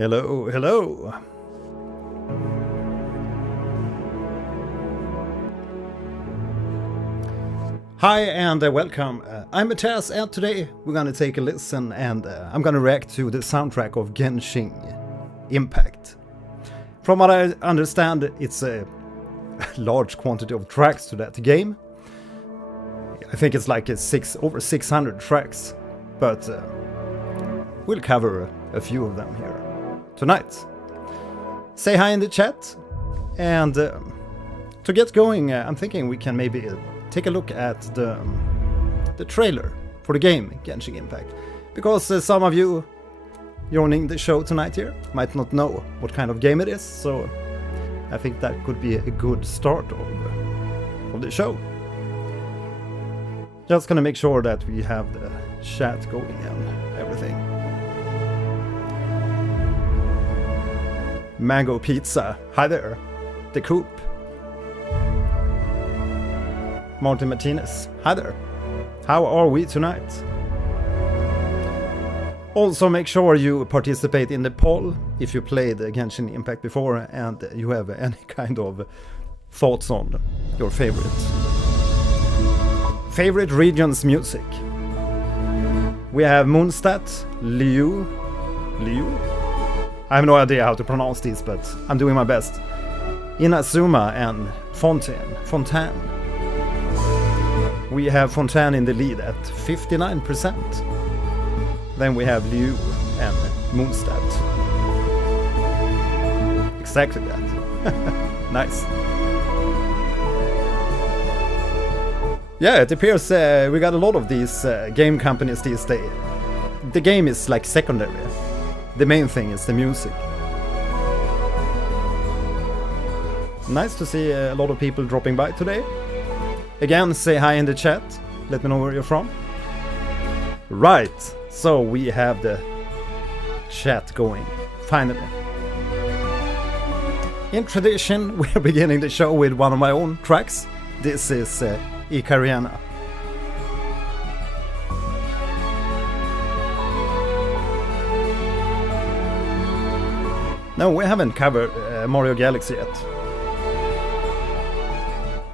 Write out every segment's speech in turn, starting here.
Hello, hello. Hi and welcome. I'm Mattias and today we're gonna take a listen and I'm gonna react to the soundtrack of Genshin Impact. From what I understand, it's a large quantity of tracks to that game. I think it's like over 600 tracks, but we'll cover a few of them here tonight. Say hi in the chat, and to get going, I'm thinking we can maybe take a look at the trailer for the game Genshin Impact, because some of you joining the show tonight here might not know what kind of game it is, so I think that could be a good start of the show. Just gonna make sure that we have the chat going and everything. Mango Pizza, hi there. The Coop. Martin Martinez, hi there. How are we tonight? Also make sure you participate in the poll if you played Genshin Impact before and you have any kind of thoughts on your favorite region's music. We have Mondstadt, Liyue. I have no idea how to pronounce this, but I'm doing my best. Inazuma and Fontaine. We have Fontaine in the lead at 59%. Then we have Liyue and Mondstadt. Exactly that. Nice. Yeah, it appears we got a lot of these game companies these days. The game is like secondary. The main thing is the music. Nice to see a lot of people dropping by today. Again, say hi in the chat. Let me know where you're from. Right, so we have the chat going, finally. In tradition, we're beginning the show with one of my own tracks. This is Icarienna. No, we haven't covered Mario Galaxy yet.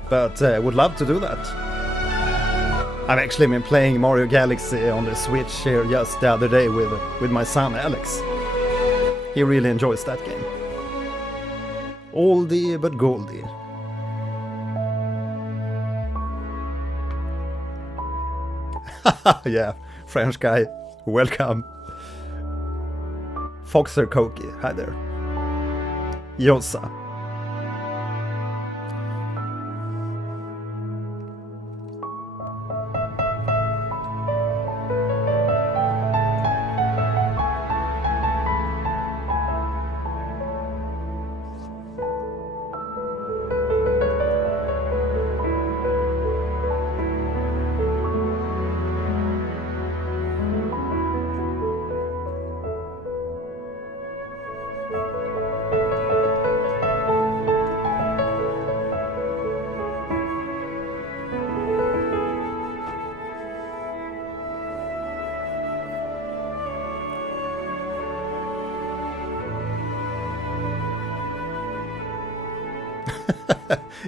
But would love to do that. I've actually been playing Mario Galaxy on the Switch here just the other day with my son Alex. He really enjoys that game. Oldie but goldie. Yeah, French guy, welcome. Foxer Koki, hi there. Yosa.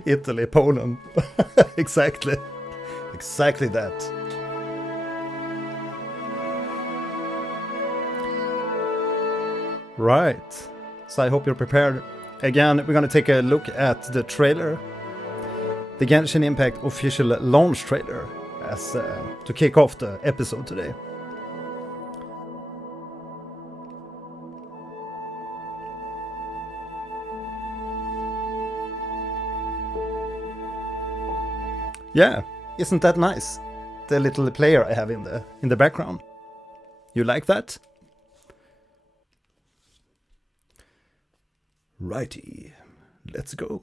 Italy, Poland. Exactly that. Right, so I hope you're prepared. Again, we're gonna take a look at the trailer, the Genshin Impact official launch trailer, as to kick off the episode today. Yeah, isn't that nice? The little player I have in the background. You like that? Righty, let's go.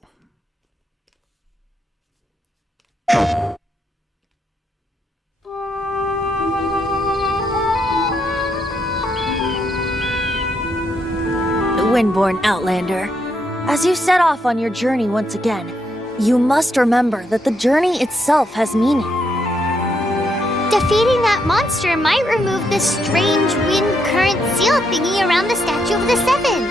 Windborn Outlander, as you set off on your journey once again, you must remember that the journey itself has meaning. Defeating that monster might remove the strange wind current seal thingy around the Statue of the Seven.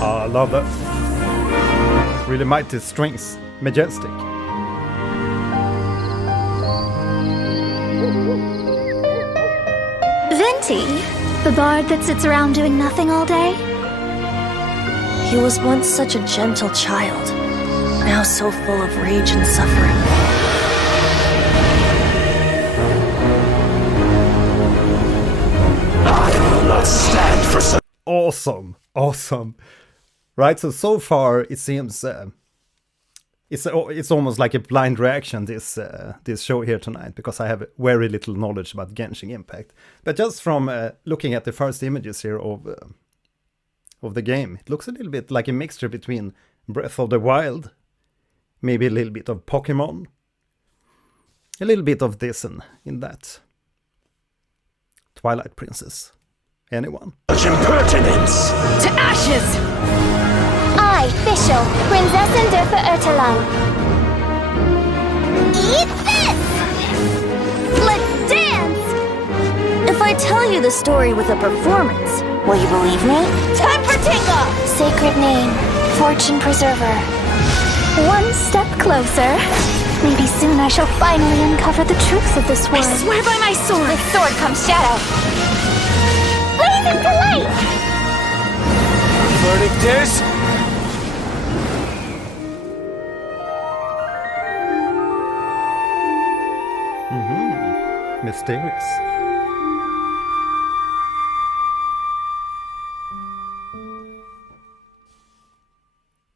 Oh, I love that. Really mighty strings, majestic. Venti, the bard that sits around doing nothing all day? He was once such a gentle child, now so full of rage and suffering. I will not stand for such. Awesome, awesome. Right, so far it seems it's almost like a blind reaction this show here tonight, because I have very little knowledge about Genshin Impact. But just from looking at the first images here of the game, it looks a little bit like a mixture between Breath of the Wild, maybe a little bit of Pokemon, a little bit of this and in that. Twilight Princess. Anyone? Such impertinence! To ashes! I, Fischl, Prinzessin der Ertelan. Eat this! Let's dance! If I tell you the story with a performance, will you believe me? Time for takeoff! Sacred name, Fortune Preserver. One step closer. Maybe soon I shall finally uncover the truth of this world. I swear by my sword! With sword comes shadow. Blazing to light! Verdict is... Mysterious.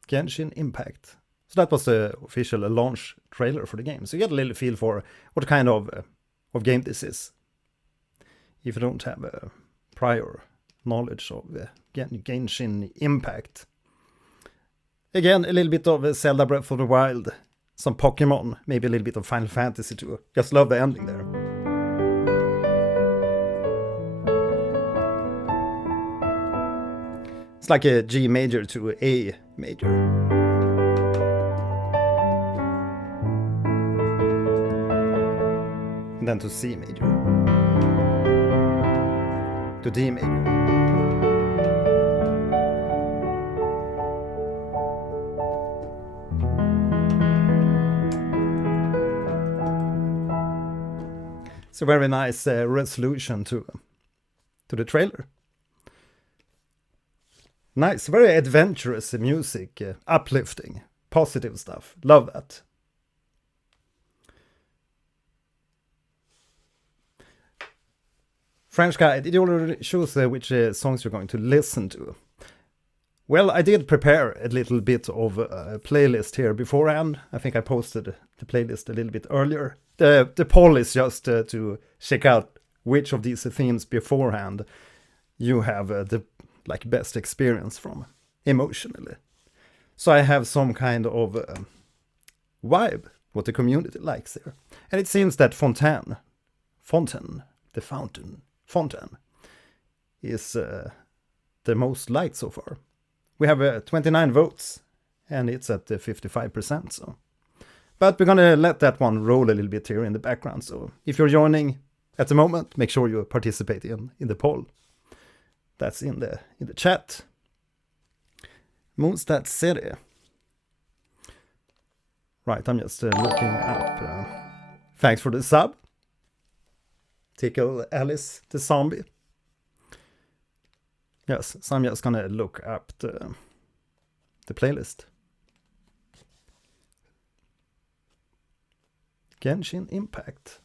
Genshin Impact. So that was the official launch trailer for the game. So you get a little feel for what kind of game this is. If you don't have prior knowledge of Genshin Impact. Again, a little bit of Zelda Breath of the Wild. Some Pokemon. Maybe a little bit of Final Fantasy too. Just love the ending there. It's like a G major to A major. And then to C major. To D major. It's a very nice resolution to the trailer. Nice, very adventurous music, uplifting, positive stuff. Love that. French guy, did you already choose which songs you're going to listen to? Well, I did prepare a little bit of a playlist here beforehand. I think I posted the playlist a little bit earlier. The poll is just to check out which of these themes beforehand you have the best experience from emotionally. So I have some kind of vibe, what the community likes here. And it seems that Fontaine is the most liked so far. We have 29 votes and it's at 55%. So, but we're gonna let that one roll a little bit here in the background. So if you're joining at the moment, make sure you participate in the poll. That's in the chat. Mondstadt serie. Right, I'm just looking up. Thanks for the sub. Tickle Alice the zombie. Yes, so I'm just gonna look up the playlist. Genshin Impact.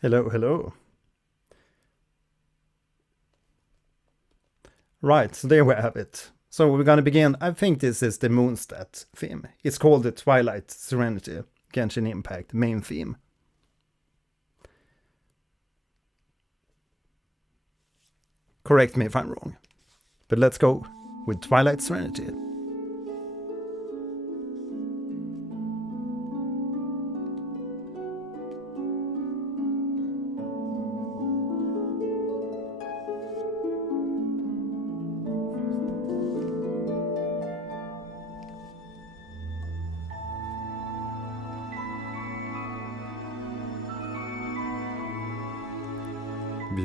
Hello, hello. Right, so there we have it. So we're gonna begin. I think this is the Mondstadt theme. It's called the Twilight Serenity Genshin Impact main theme. Correct me if I'm wrong. But let's go with Twilight Serenity.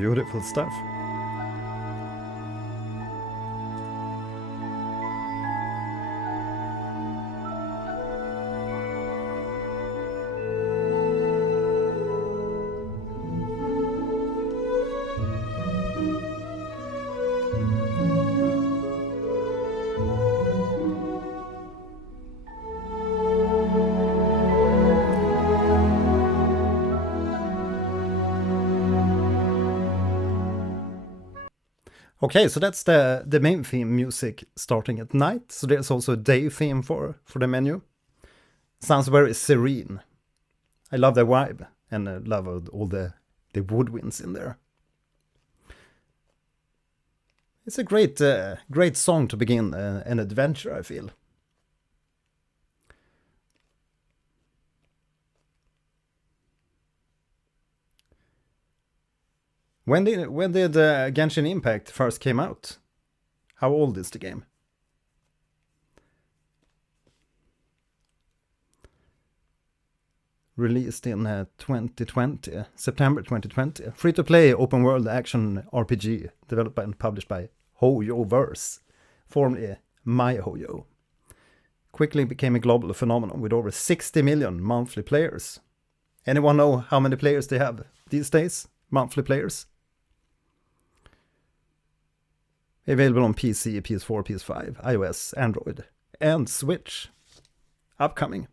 Beautiful stuff. Okay, so that's the main theme music starting at night. So there's also a day theme for the menu. Sounds very serene. I love the vibe and I love all the woodwinds in there. It's a great song to begin an adventure, I feel. When did Genshin Impact first came out? How old is the game? Released in 2020, September 2020. Free-to-play open-world action RPG developed and published by HoYoverse, formerly MyHoYo. Quickly became a global phenomenon with over 60 million monthly players. Anyone know how many players they have these days? Monthly players? Available on PC, PS4, PS5, iOS, Android, and Switch. Upcoming.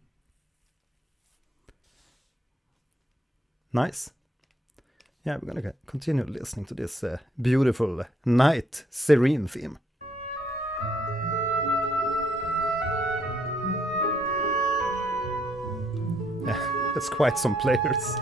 Nice. Yeah, we're gonna continue listening to this beautiful night serene theme. Yeah, that's quite some players.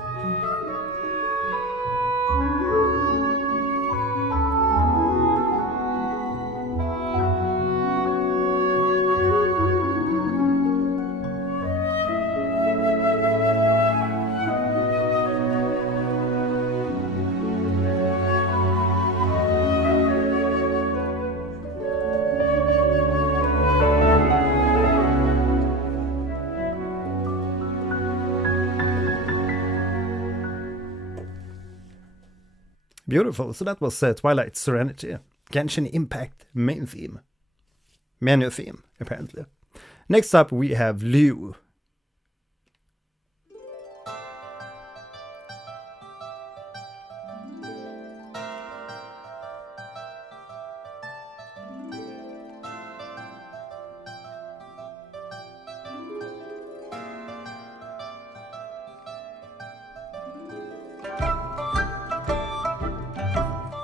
Beautiful. So that was Twilight Serenity. Genshin Impact main theme. Menu theme, apparently. Next up we have Liyue.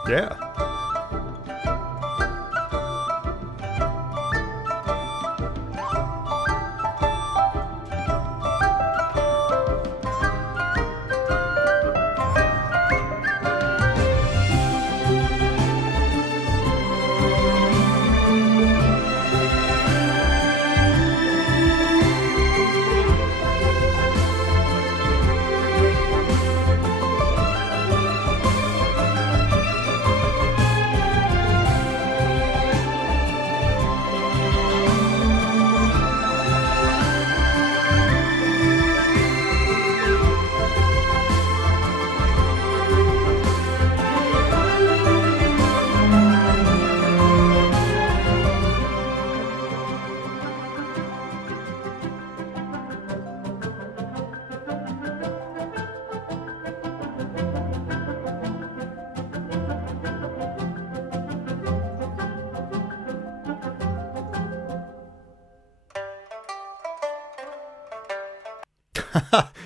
Yeah.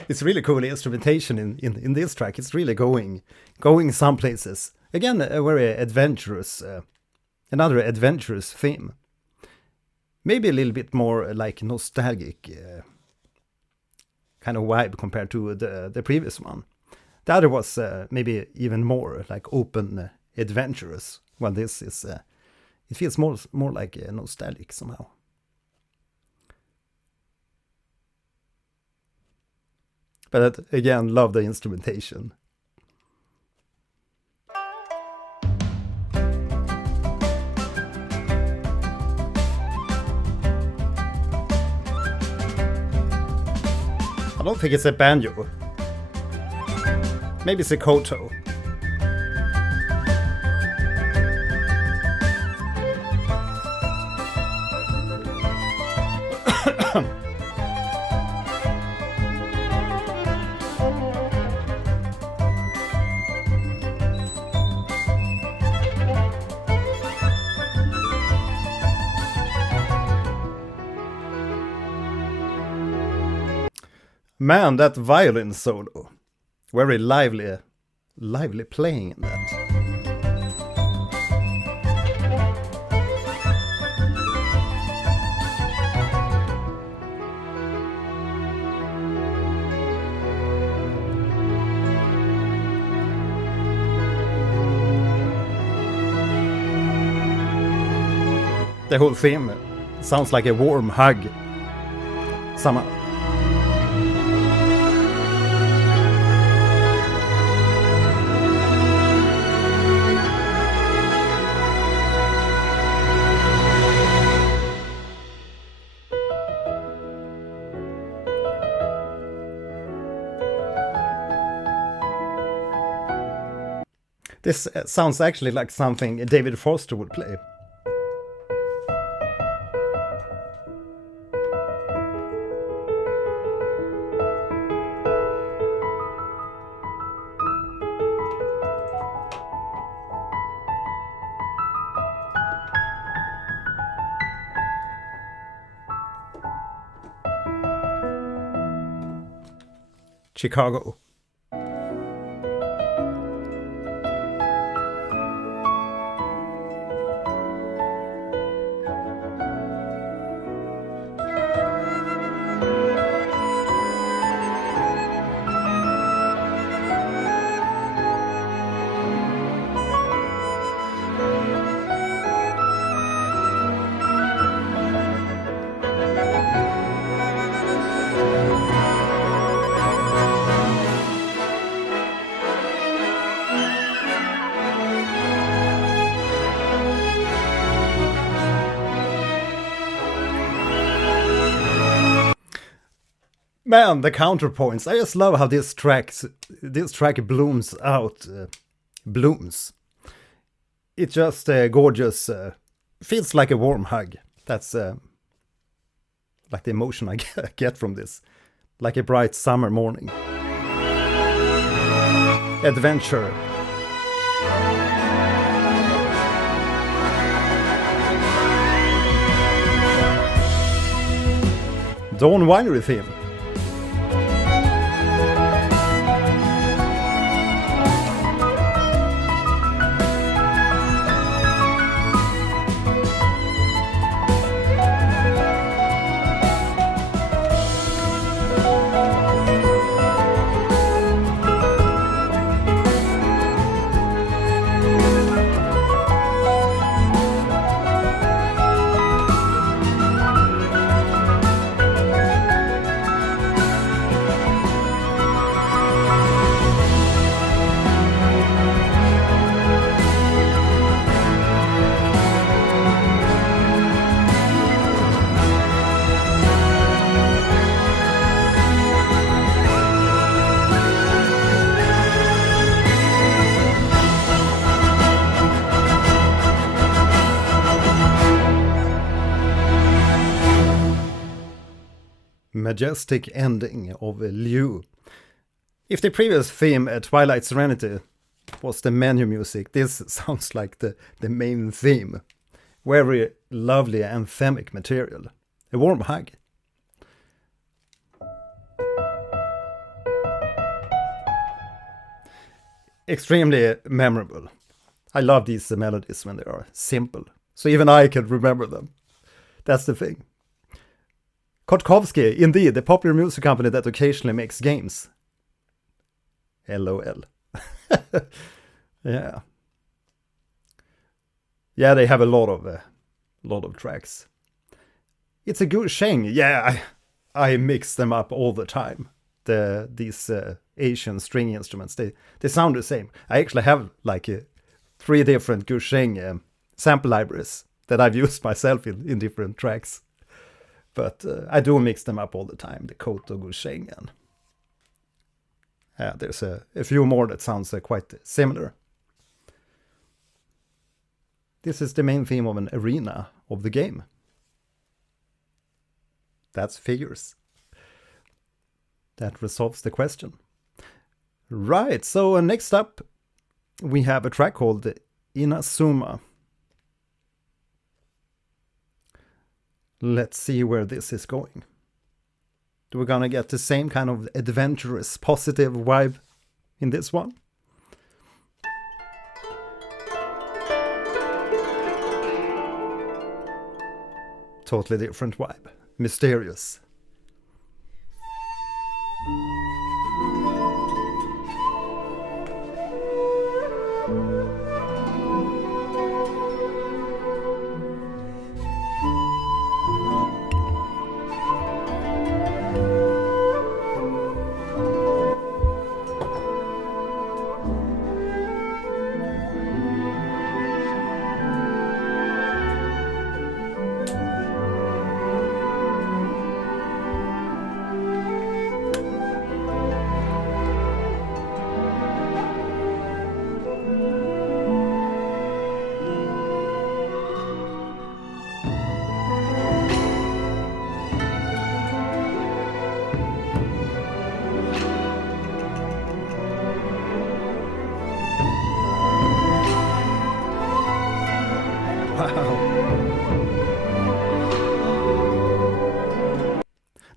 It's really cool instrumentation in this track. It's really going some places. Again, a very adventurous, another adventurous theme. Maybe a little bit more like nostalgic kind of vibe compared to the previous one. The other was maybe even more like open, adventurous. While this is, it feels more like nostalgic somehow. But again, love the instrumentation. I don't think it's a banjo. Maybe it's a koto. Man, that violin solo. Very lively playing in that. The whole theme sounds like a warm hug. Samma. This sounds actually like something David Foster would play. Chicago. Man, the counterpoints. I just love how this track blooms out. Blooms. It's just gorgeous. Feels like a warm hug. That's like the emotion I get from this. Like a bright summer morning. Adventure. Dawn Winery theme. Majestic ending of Liyue. If the previous theme, Twilight Serenity, was the menu music, this sounds like the main theme. Very lovely anthemic material. A warm hug. Extremely memorable. I love these melodies when they are simple. So even I can remember them. That's the thing. Kotkovsky, indeed, the popular music company that occasionally makes games. LOL. Yeah. Yeah, they have a lot of tracks. It's a good sheng. Yeah, I mix them up all the time. These Asian string instruments, they sound the same. I actually have like 3 different gusheng sample libraries that I've used myself in different tracks. But I do mix them up all the time, the Koto gusheng. There's a few more that sounds quite similar. This is the main theme of an arena of the game. That's figures. That resolves the question. Right, so next up we have a track called Inazuma. Let's see where this is going. we're gonna get the same kind of adventurous, positive vibe in this one. Totally different vibe. Mysterious.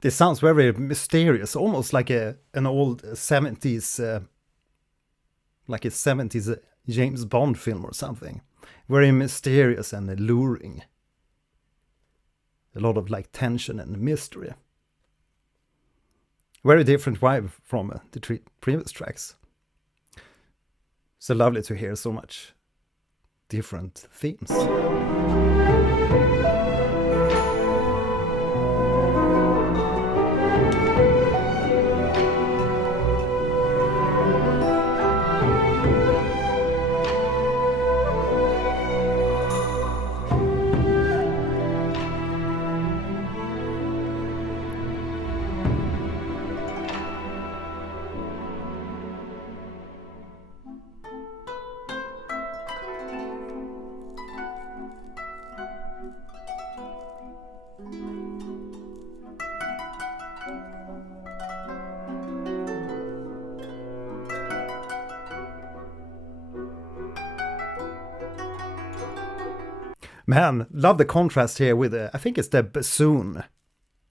This sounds very mysterious, almost like an old 70s, like a 70s James Bond film or something. Very mysterious and alluring. A lot of like tension and mystery. Very different vibe from the previous tracks. So lovely to hear so much different themes. Man, love the contrast here with, I think it's the bassoon,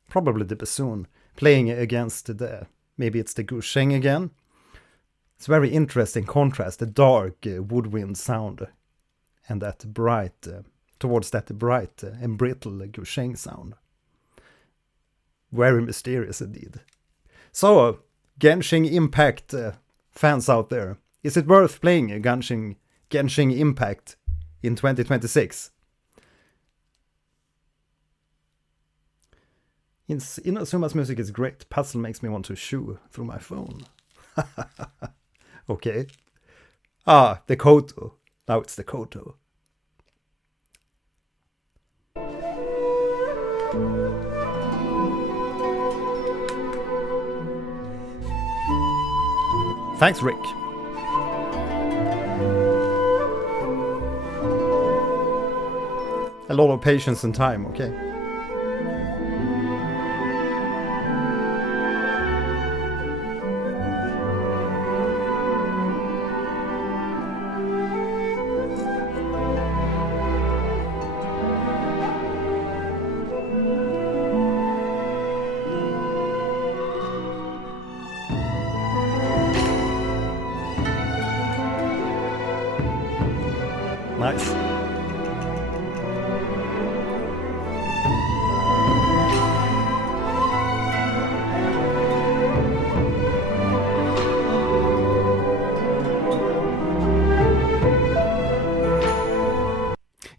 probably the bassoon, playing against the, maybe it's the gusheng again. It's very interesting contrast, the dark woodwind sound and that bright, towards that bright and brittle gusheng sound. Very mysterious indeed. So, Genshin Impact fans out there, is it worth playing a Genshin Impact in 2026? Inazuma's music is great. Puzzle makes me want to shoo through my phone. Okay. Ah, the Koto. Now it's the Koto. Thanks, Rick. A lot of patience and time, okay? Nice.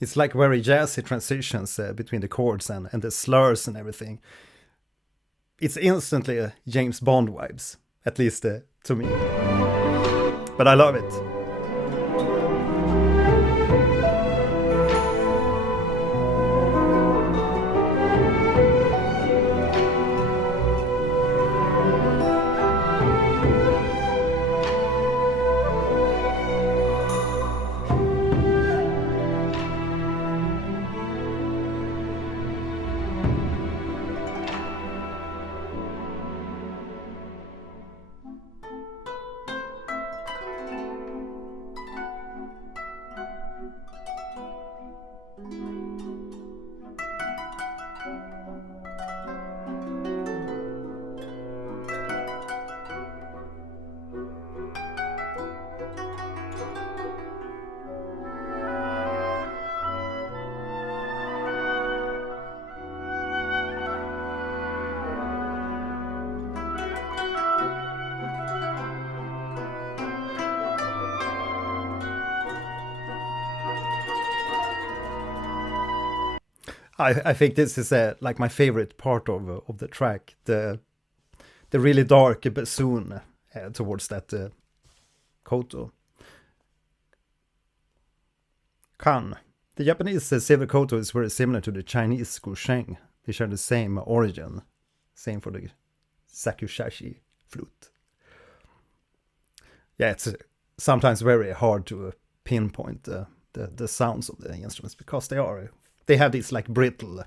It's like very jazzy transitions between the chords and the slurs and everything. It's instantly James Bond vibes, at least to me. But I love it. I think this is like my favorite part of the track. The really dark bassoon towards that koto. Kan. The Japanese silver koto is very similar to the Chinese gusheng. They share the same origin. Same for the shakushashi flute. Yeah, it's sometimes very hard to pinpoint the sounds of the instruments because they have this like brittle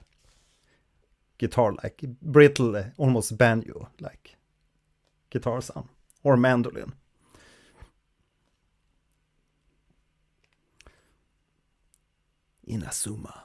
guitar, like brittle, almost banjo like guitar sound, or mandolin. Inazuma.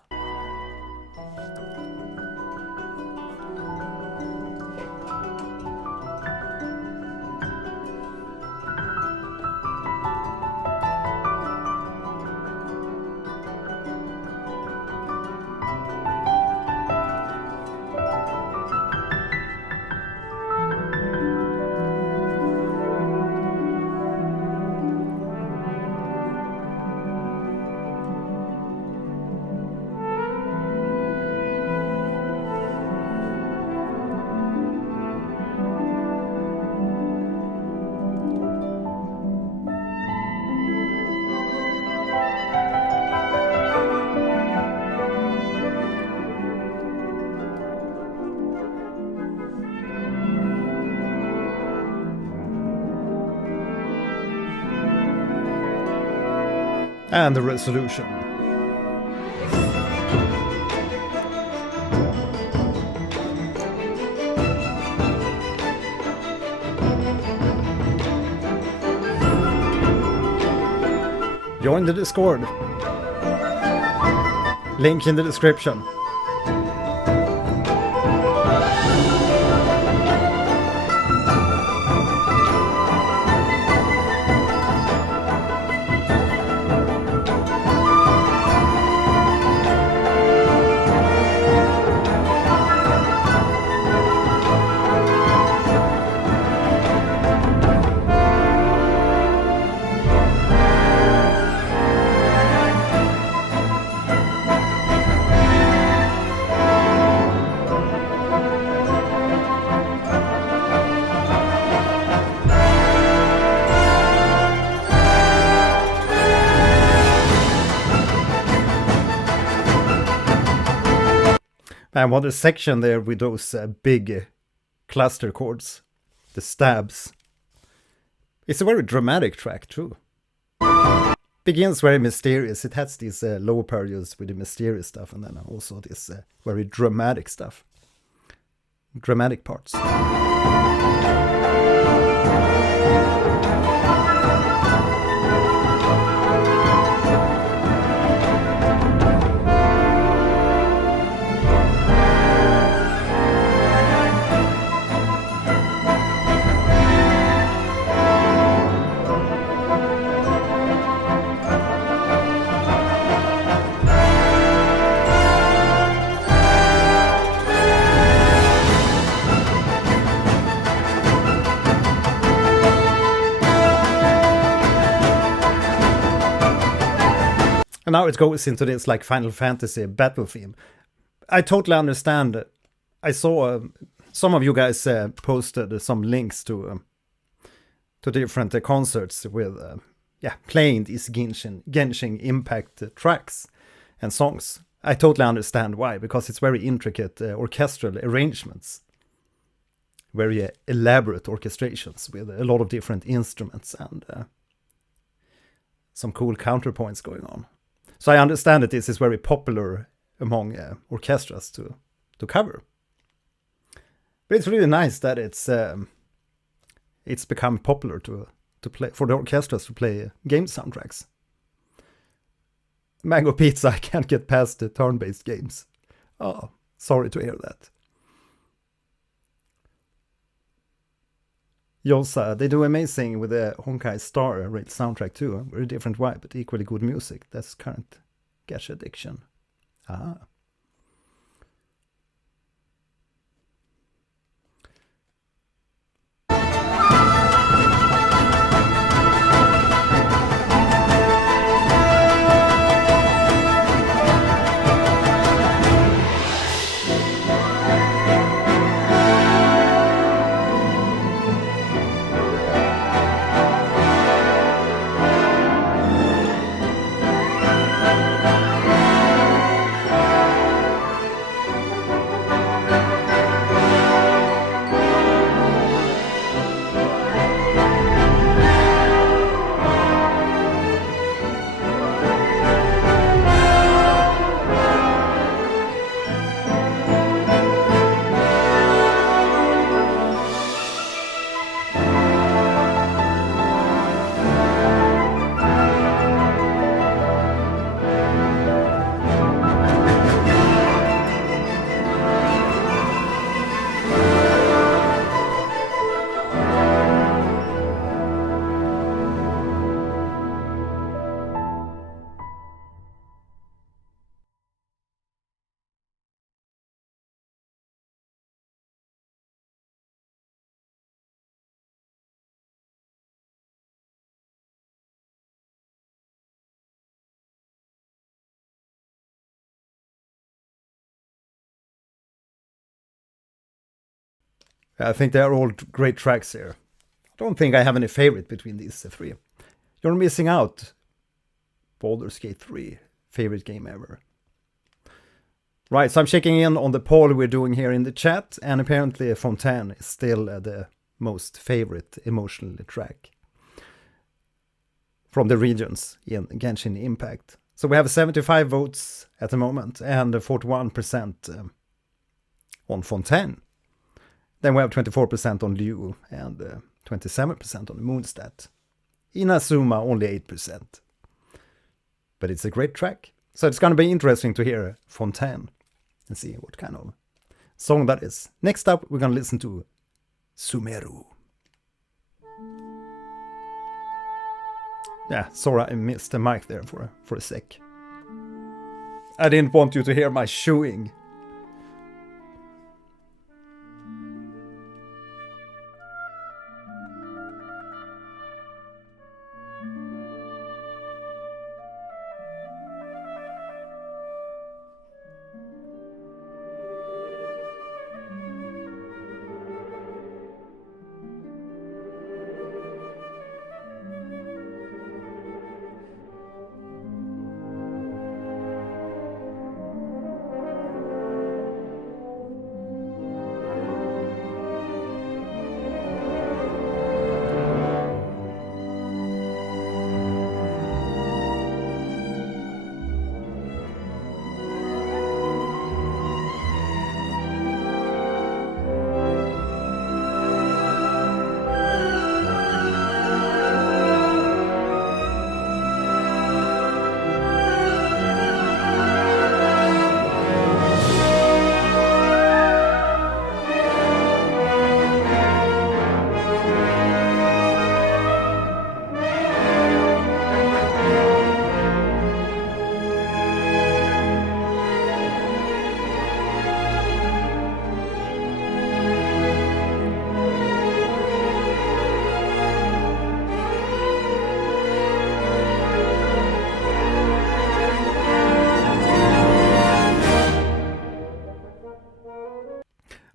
And the resolution. Join the Discord. Link in the description. And what a section there with those big cluster chords, the stabs. It's a very dramatic track too. Begins very mysterious. It has these low periods with the mysterious stuff, and then also this very dramatic stuff. Dramatic parts. And now it goes into this like Final Fantasy battle theme. I totally understand. I saw some of you guys posted some links to different concerts with playing these Genshin Impact tracks and songs. I totally understand why, because it's very intricate orchestral arrangements. Very elaborate orchestrations with a lot of different instruments and some cool counterpoints going on. So I understand that this is very popular among orchestras to cover. But it's really nice that it's become popular to play for the orchestras to play game soundtracks. Mango Pizza, I can't get past the turn-based games. Oh, sorry to hear that. Yosa, they do amazing with the Honkai Star Rail soundtrack too. Very different vibe, but equally good music. That's current Gacha Addiction. Ah. I think they are all great tracks here. I don't think I have any favorite between these three. You're missing out. Baldur's Gate 3, favorite game ever. Right, so I'm checking in on the poll we're doing here in the chat, and apparently Fontaine is still the most favorite emotional track from the regions in Genshin Impact. So we have 75 votes at the moment, and 41% on Fontaine. Then we have 24% on Liyue, and 27% on Mondstadt. Inazuma, only 8%. But it's a great track. So it's going to be interesting to hear Fontaine and see what kind of song that is. Next up, we're going to listen to Sumeru. Yeah, sorry, I missed the mic there for a sec. I didn't want you to hear my chewing.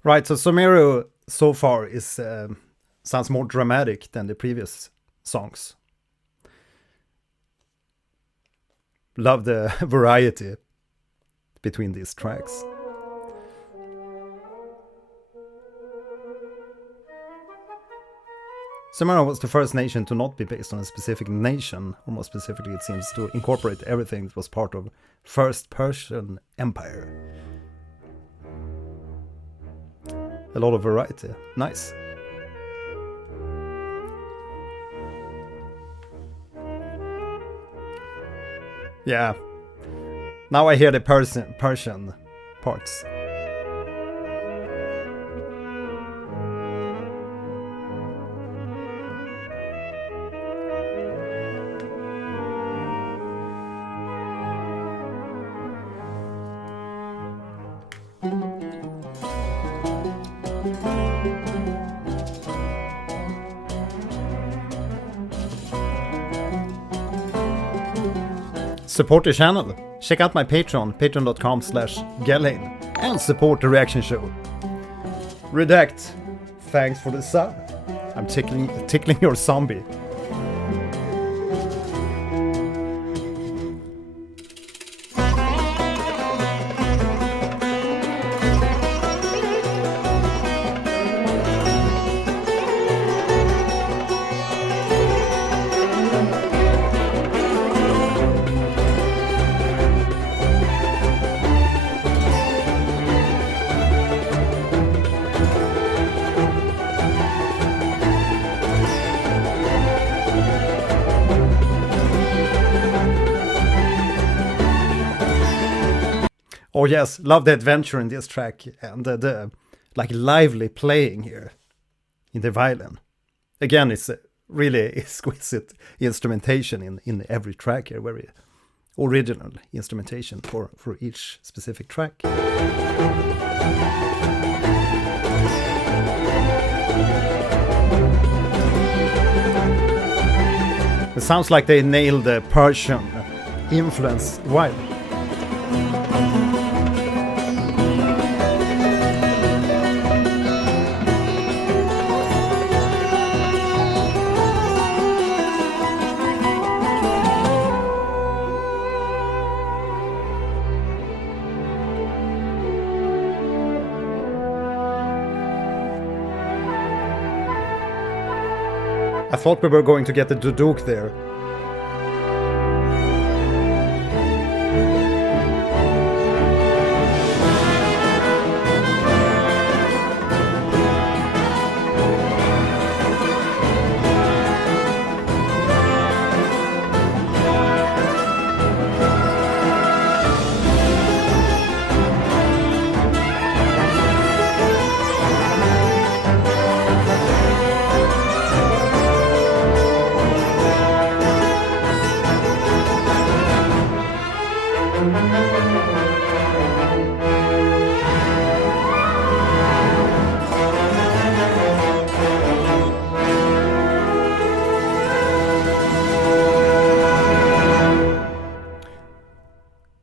Right, so Sumeru so far is sounds more dramatic than the previous songs. Love the variety between these tracks. Sumeru was the first nation to not be based on a specific nation, or more specifically it seems to incorporate everything that was part of First Persian Empire. A lot of variety. Nice. Yeah. Now I hear the Persian parts. Support the channel. Check out my Patreon, patreon.com/Genshin, and support the reaction show. Redact, thanks for the sub. I'm tickling your zombie. Oh yes, love the adventure in this track and the like lively playing here in the violin. Again, it's a really exquisite instrumentation in every track here, very original instrumentation for each specific track. It sounds like they nailed the Persian influence well. I thought we were going to get the Duduk there.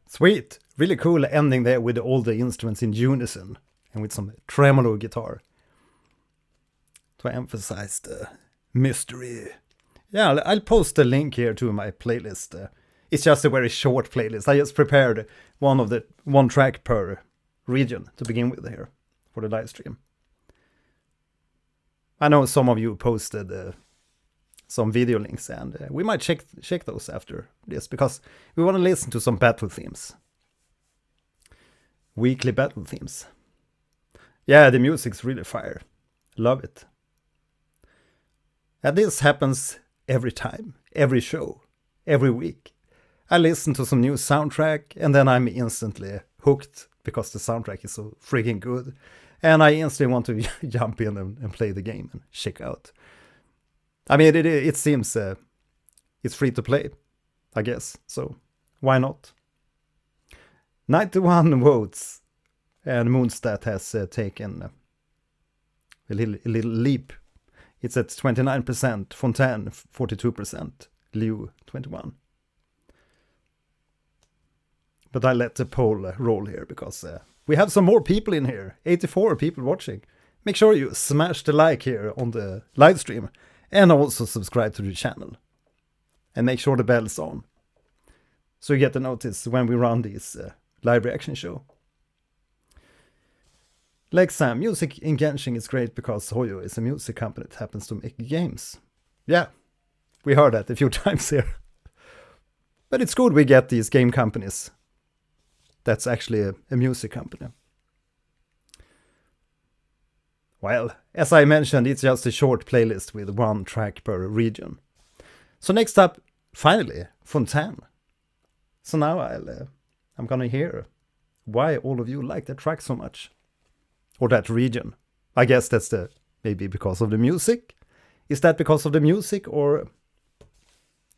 Sweet, really cool ending there with all the instruments in unison and with some tremolo guitar to emphasize the mystery. Yeah, I'll post a link here to my playlist. It's just a very short playlist. I just prepared one track per region to begin with here for the live stream. I know some of you posted some video links, and we might check those after this, because we want to listen to some battle themes. Weekly battle themes. Yeah, the music's really fire. Love it. And this happens every time, every show, every week. I listen to some new soundtrack, and then I'm instantly hooked because the soundtrack is so freaking good. And I instantly want to jump in and play the game and check out. I mean, it seems it's free to play, I guess, so why not? 91 votes, and Mondstadt has taken a little leap. It's at 29%, Fontaine 42%, Liyue 21%. But I let the poll roll here because we have some more people in here, 84 people watching. Make sure you smash the like here on the live stream. And also subscribe to the channel. And make sure the bell's on. So you get the notice when we run this live reaction show. Like Sam, music in Genshin is great because Hoyo is a music company that happens to make games. Yeah, we heard that a few times here. But it's good we get these game companies. That's actually a music company. Well, as I mentioned, it's just a short playlist with one track per region. So next up, finally, Fontaine. So now I'm gonna hear why all of you like that track so much. Or that region. I guess that's maybe because of the music. Is that because of the music or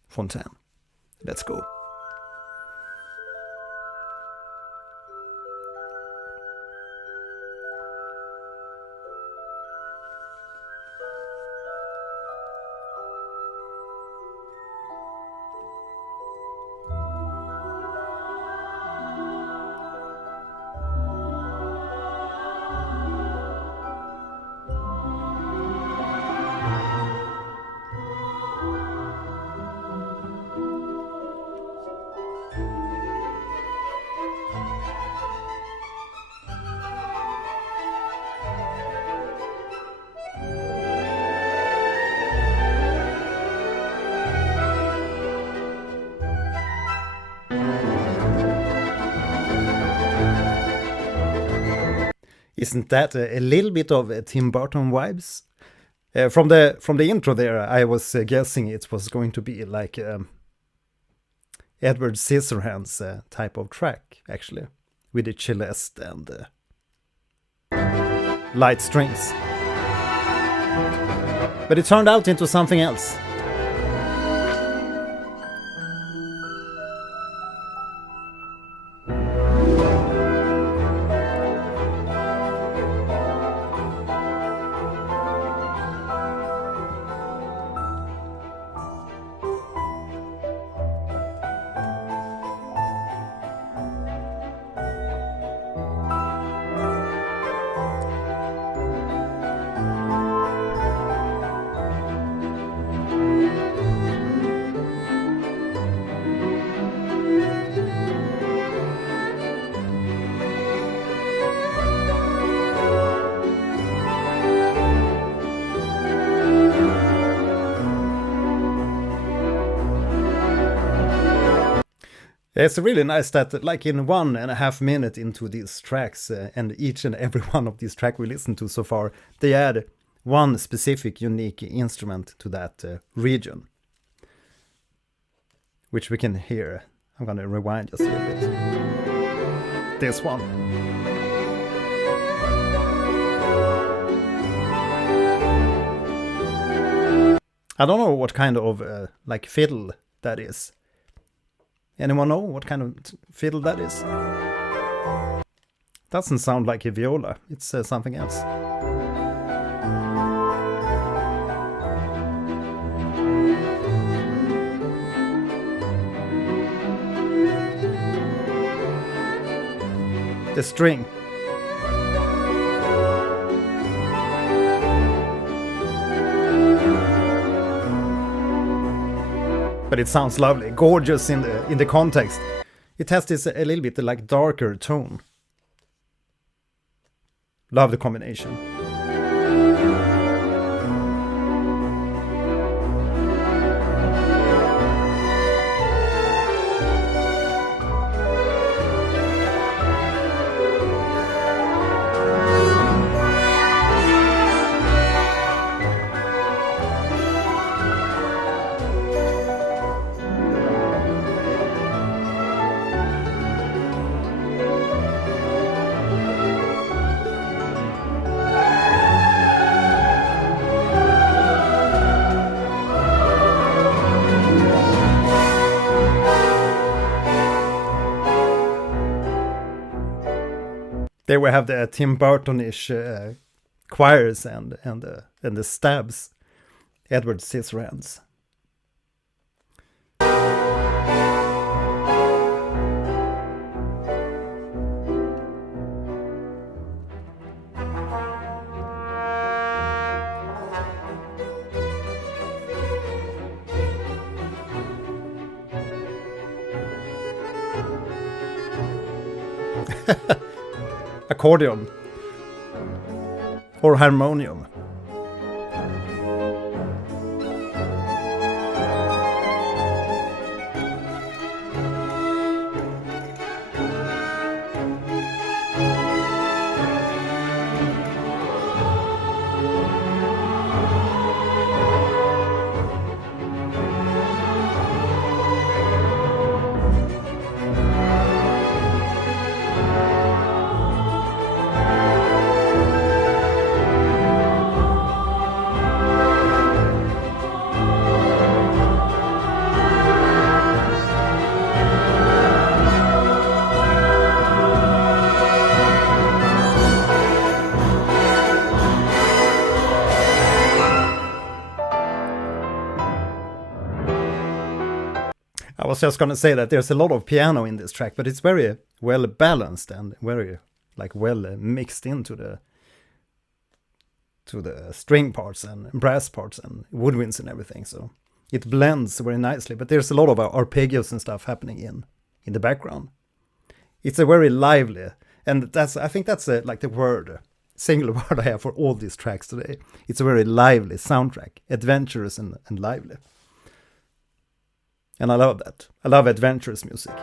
Fontaine? Let's go. Isn't that a little bit of Tim Burton vibes? From the intro there, I was guessing it was going to be like Edward Scissorhands type of track, actually, with the celeste and light strings. But it turned out into something else. Yeah, it's really nice that like in 1.5 minutes into these tracks, and each and every one of these tracks we listened to so far, they add one specific unique instrument to that region, which we can hear. I'm gonna rewind just a little bit. This one. I don't know what kind of like fiddle that is. Anyone know what kind of fiddle that is? Doesn't sound like a viola. It's something else. The string. But it sounds lovely, gorgeous in the context. It has this a little bit like darker tone. Love the combination. There we have the Tim Burton-ish choirs and the stabs, Edward Scissorhands. Accordion or harmonium. I was just gonna say that there's a lot of piano in this track, but it's very well balanced and very like well mixed into the string parts and brass parts and woodwinds and everything. So it blends very nicely. But there's a lot of arpeggios and stuff happening in the background. It's a very lively, and I think that's like the word, singular word I have for all these tracks today. It's a very lively soundtrack, adventurous and lively. And I love that. I love adventurous music.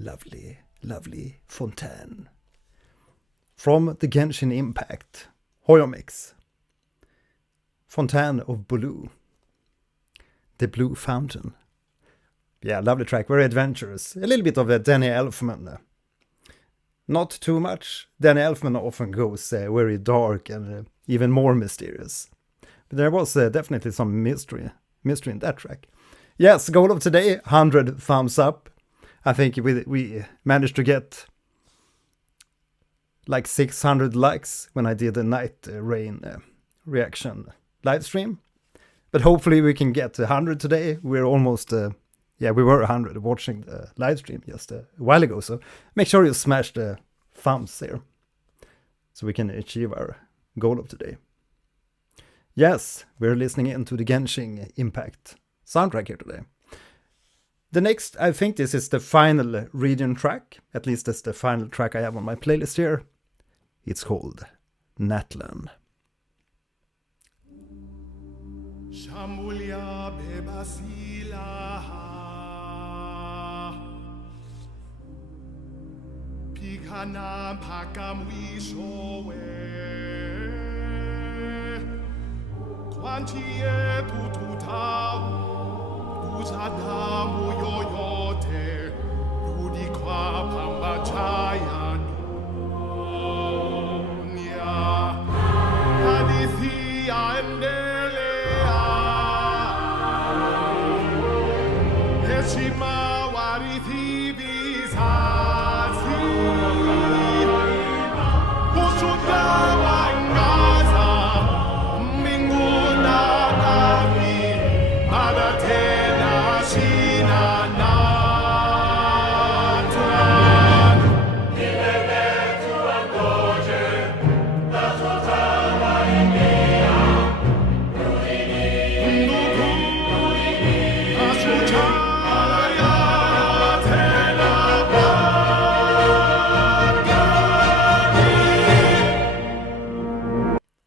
Lovely, lovely Fontaine. From the Genshin Impact, Hoyomix. Fontaine of Belleau. The Blue Fountain. Yeah, lovely track, very adventurous. A little bit of a Danny Elfman Not too much. Danny Elfman often goes very dark and even more mysterious. But there was definitely some mystery in that track. Yes, goal of today, 100 thumbs up. I think we managed to get like 600 likes when I did the Night Rain reaction live stream. But hopefully we can get 100 today. We're almost, we were 100 watching the live stream just a while ago. So make sure you smash the thumbs there so we can achieve our goal of today. Yes, we're listening into the Genshin Impact soundtrack here today. The next, I think this is the final region track. At least that's the final track I have on my playlist here. It's called Natlan. Shambulia bebasila Pikana pakamwishowe Quantie tututau Utadamu yoyote Rudi kwa pambachaya Dunya Hadithi endelea Heshima warithi vizazi Ushuda wangaza Mbinguna nami Madatena shina Natlan Nilemetu angoje Natotama ingia Ndugu Asuchaya Tena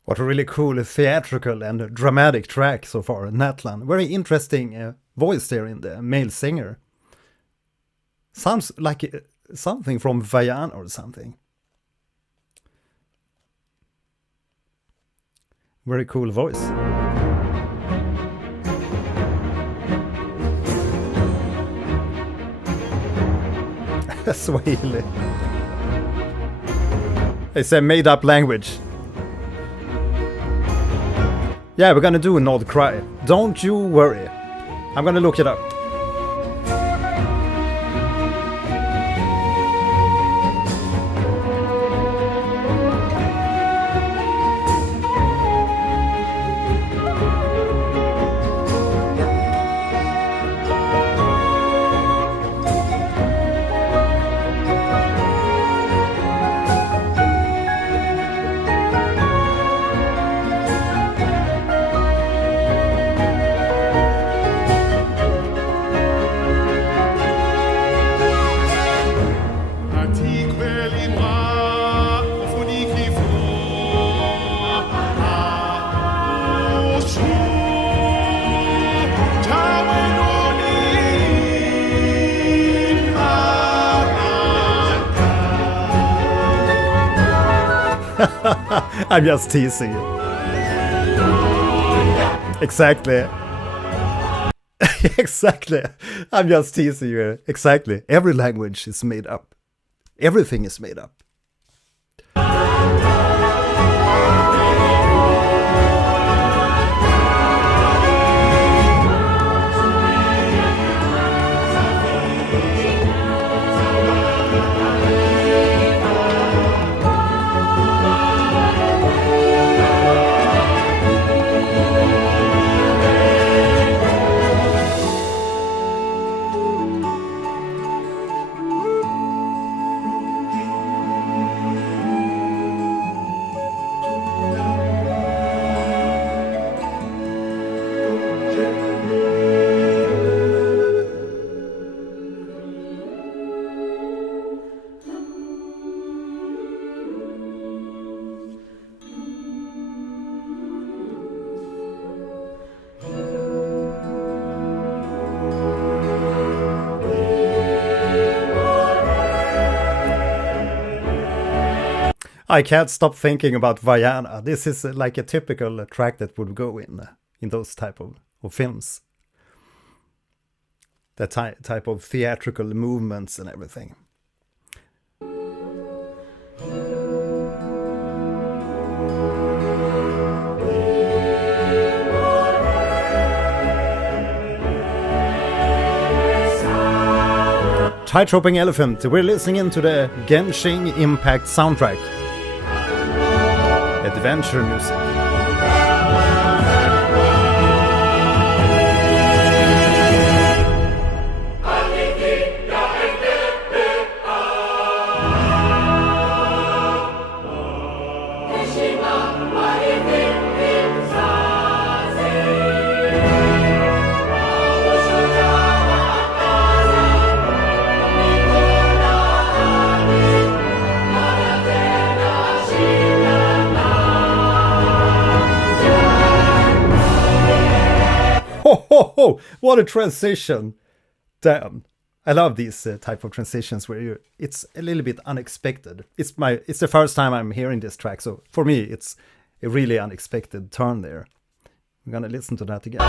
What a really cool theatrical and dramatic track so far, Natlan. Very interesting voice there in the male singer. Sounds like something from Vajana or something. Very cool voice. Swahili. It's a made-up language. Yeah, we're gonna do a Nod Cry. Don't you worry. I'm gonna look it up. I'm just teasing you. Exactly. Exactly. I'm just teasing you. Exactly. Every language is made up. Everything is made up. I can't stop thinking about Vajana. This is like a typical track that would go in those type of films. That type of theatrical movements and everything. Tightropping Elephant. We're listening into the Genshin Impact soundtrack. Adventure music. Oh, what a transition! Damn, I love these type of transitions where it's a little bit unexpected. It's the first time I'm hearing this track, so for me it's a really unexpected turn there. I'm gonna listen to that again.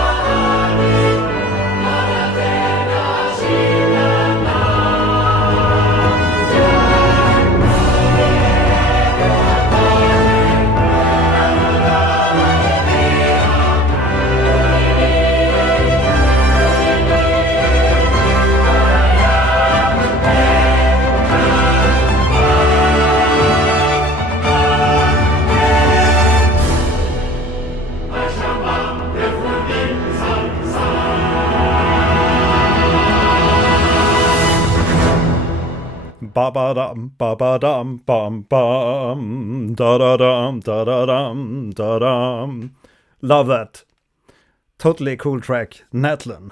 Ba-ba-dum, ba-ba-dum, bum-bum, da-da-dum, da-da-dum, da-dum. Love that. Totally cool track. Natlan.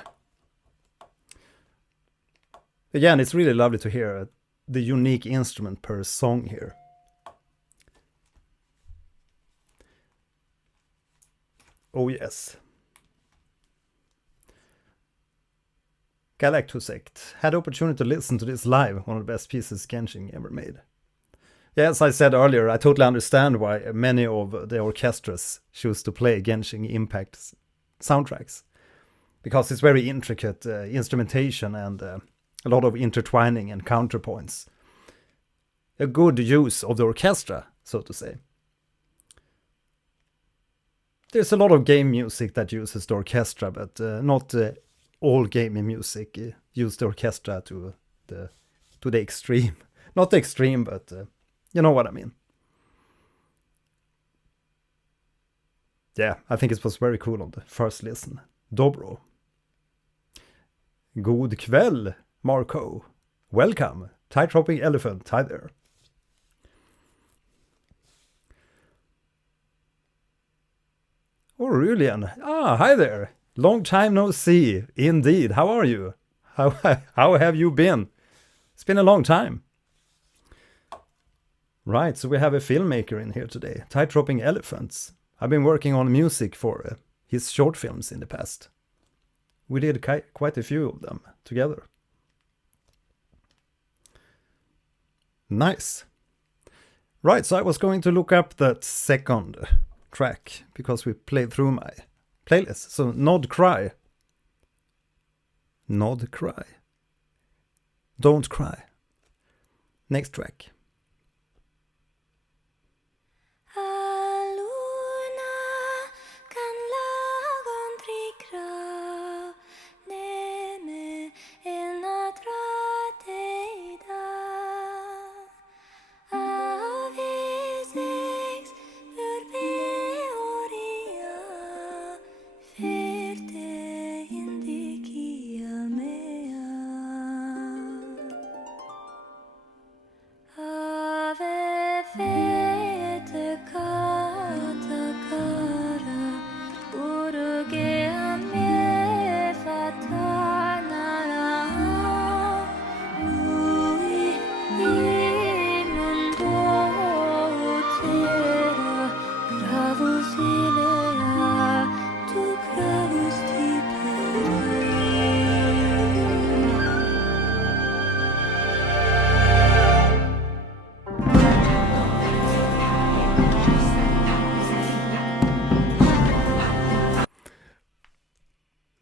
Again, it's really lovely to hear the unique instrument per song here. Oh yes. Galactusect. Had the opportunity to listen to this live, one of the best pieces Genshin ever made. Yeah, as I said earlier, I totally understand why many of the orchestras choose to play Genshin Impact soundtracks. Because it's very intricate instrumentation and a lot of intertwining and counterpoints. A good use of the orchestra, so to say. There's a lot of game music that uses the orchestra, but not all gaming music use the orchestra to the extreme. Not the extreme, but you know what I mean. Yeah, I think it was very cool on the first listen. Dobro. God kväll, Marco. Welcome. Tightropping Elephant. Hi there. Aurelian. Ah, hi there. Long time no see. Indeed. How are you? How have you been? It's been a long time. Right, so we have a filmmaker in here today. Tightropping Elephants. I've been working on music for his short films in the past. We did quite a few of them together. Nice. Right, so I was going to look up that second track because we played through my playlist. So Nod Cry. Nod Cry. Don't Cry. Next track.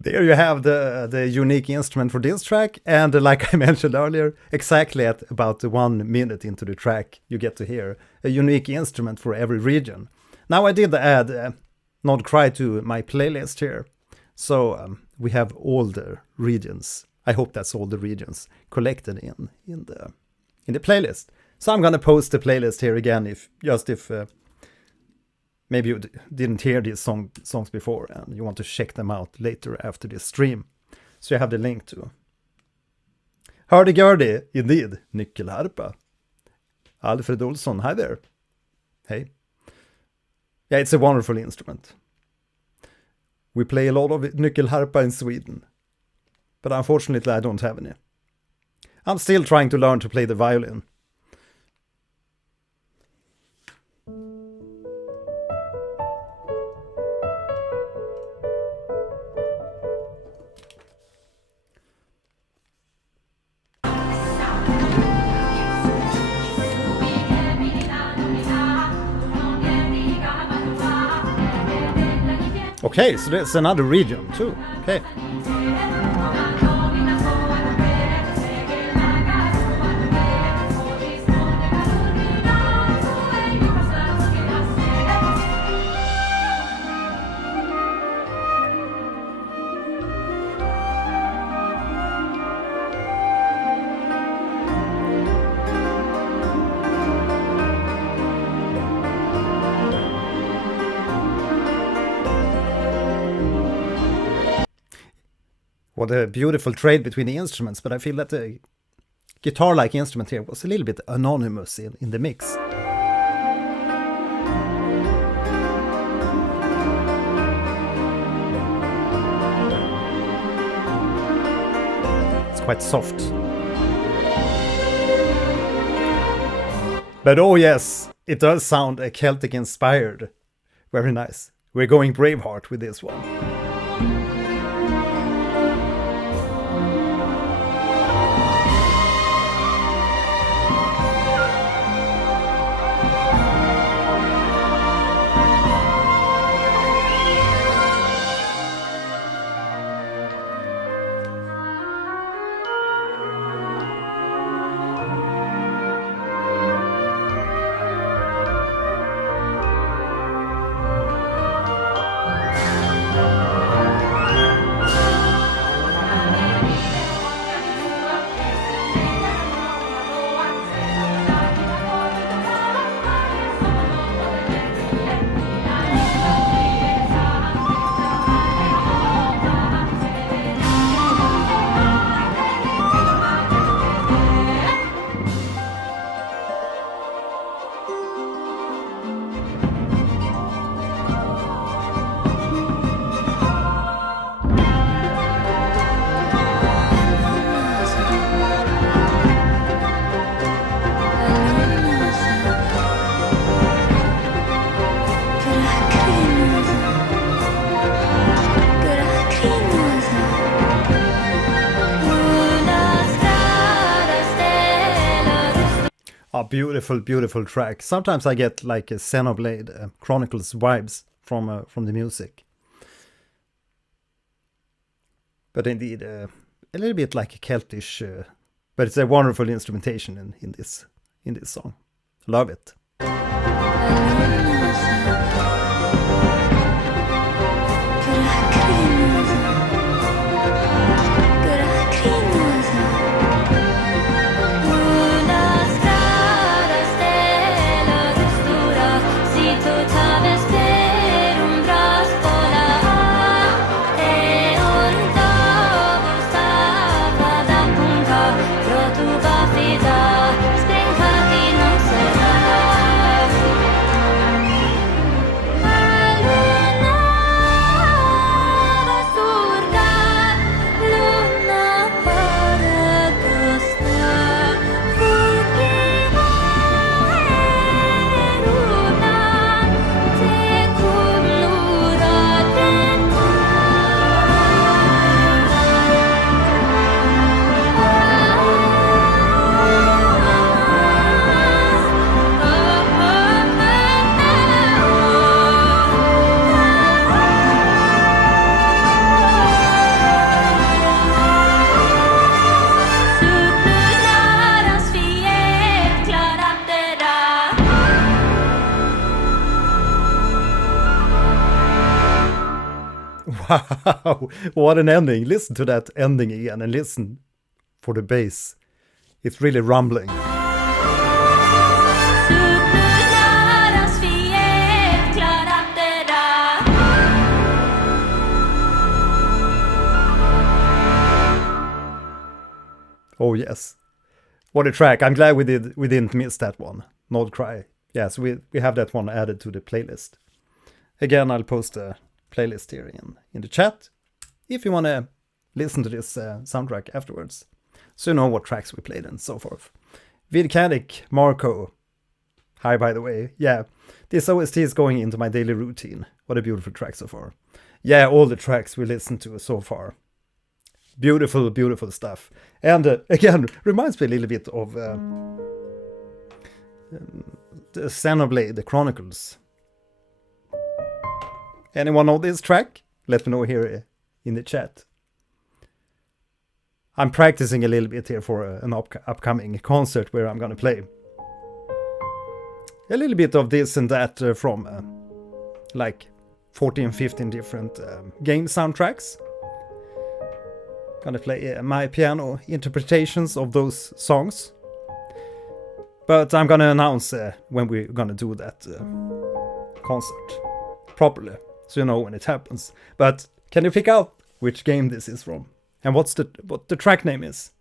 There you have the unique instrument for this track, and like I mentioned earlier, exactly at about 1 minute into the track you get to hear a unique instrument for every region. Now I did add Nod Cry to my playlist here, so we have all the regions. I hope that's all the regions collected in the playlist. So I'm gonna post the playlist here again if maybe you didn't hear these songs before and you want to check them out later after this stream. So you have the link to. Hurdy-gurdy, indeed, nyckelharpa. Alfred Olsson, hi there. Hey. Yeah, it's a wonderful instrument. We play a lot of nyckelharpa in Sweden. But unfortunately I don't have any. I'm still trying to learn to play the violin. Okay, so there's another region too. Okay. What a beautiful trade between the instruments, but I feel that the guitar-like instrument here was a little bit anonymous in the mix. It's quite soft. But oh yes, it does sound Celtic inspired. Very nice. We're going Braveheart with this one. Beautiful, beautiful track. Sometimes I get like a Xenoblade Chronicles vibes from the music. But indeed, a little bit like a Celtish, but it's a wonderful instrumentation in this song. Love it. Wow, what an ending. Listen to that ending again and listen for the bass. It's really rumbling. Oh yes. What a track. I'm glad we didn't miss that one. Not Cry. Yes, we have that one added to the playlist. Again, I'll post a playlist here in the chat if you want to listen to this soundtrack afterwards, so you know what tracks we played and so forth. Vidkanik, Marco, hi by the way. Yeah, this OST is going into my daily routine. What a beautiful track so far. Yeah, all the tracks we listened to so far. Beautiful, beautiful stuff. And again, reminds me a little bit of the Xenoblade, the Chronicles. Anyone know this track? Let me know here in the chat. I'm practicing a little bit here for an upcoming concert where I'm gonna play a little bit of this and that from like 14, 15 different game soundtracks. Gonna play my piano interpretations of those songs. But I'm gonna announce when we're gonna do that concert properly, so you know when it happens. But can you pick out which game this is from and what the track name is?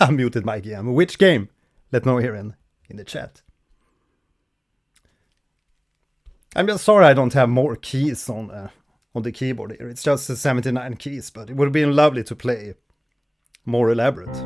I muted my game. Which game? Let me know here in the chat. I'm just sorry I don't have more keys on the keyboard here. It's just 79 keys, but it would have been lovely to play more elaborate.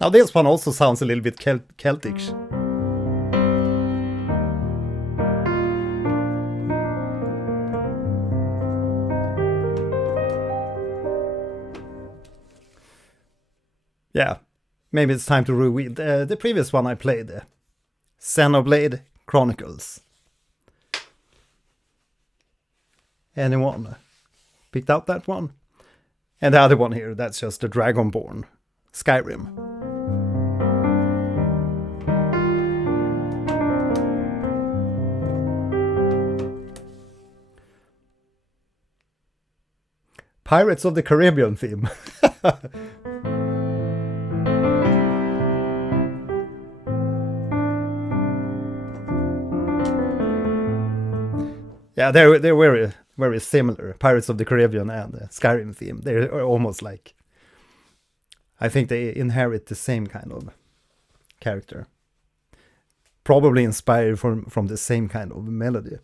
Now this one also sounds a little bit Celtic. Yeah, maybe it's time to reread the previous one I played, Xenoblade Chronicles. Anyone picked out that one? And the other one here, that's just the Dragonborne, Skyrim. Pirates of the Caribbean theme. Yeah, they're very, very similar. Pirates of the Caribbean and the Skyrim theme. They're almost like I think they inherit the same kind of character. Probably inspired from the same kind of melody.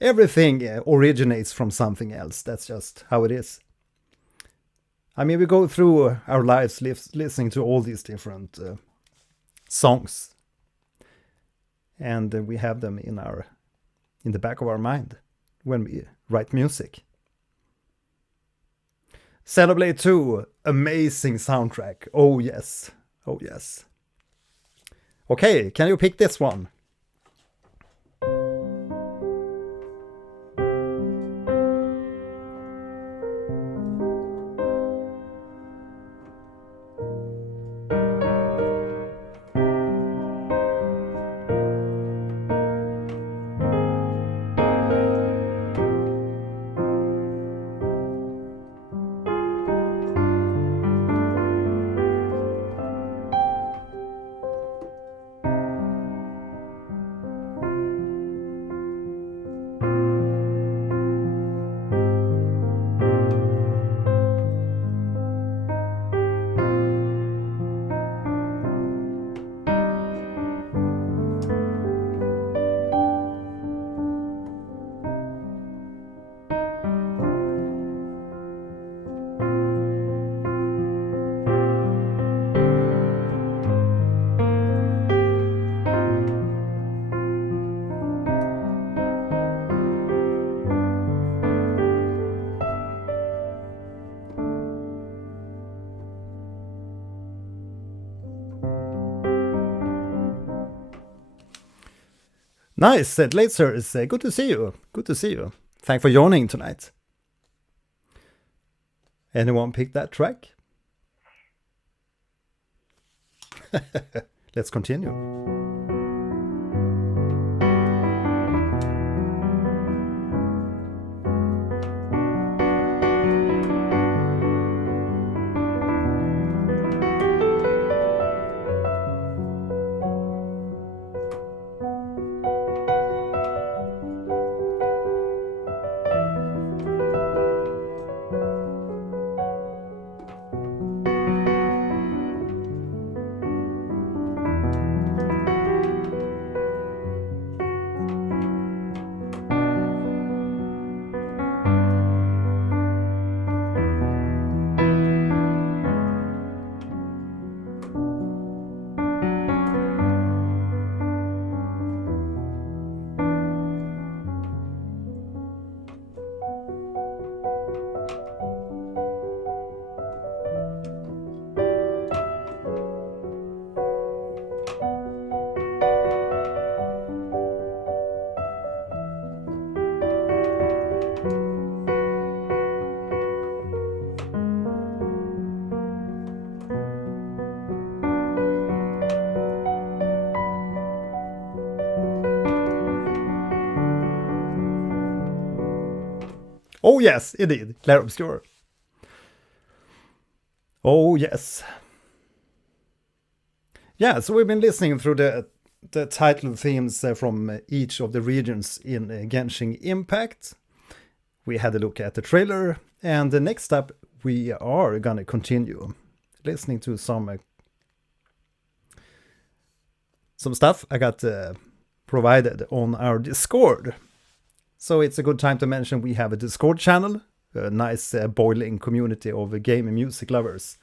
Everything originates from something else. That's just how it is. I mean, we go through our lives listening to all these different songs. And we have them in the back of our mind when we write music. Xenoblade 2, amazing soundtrack. Oh yes, oh yes. Okay, can you pick this one? Nice, Laser is good to see you. Good to see you. Thanks for joining tonight. Anyone pick that track? Let's continue. Oh yes, indeed, Clair Obscure. Oh yes. Yeah, so we've been listening through the title themes from each of the regions in Genshin Impact. We had a look at the trailer, and the next up we are gonna continue listening to some stuff I got provided on our Discord. So it's a good time to mention we have a Discord channel, a nice boiling community of game and music lovers.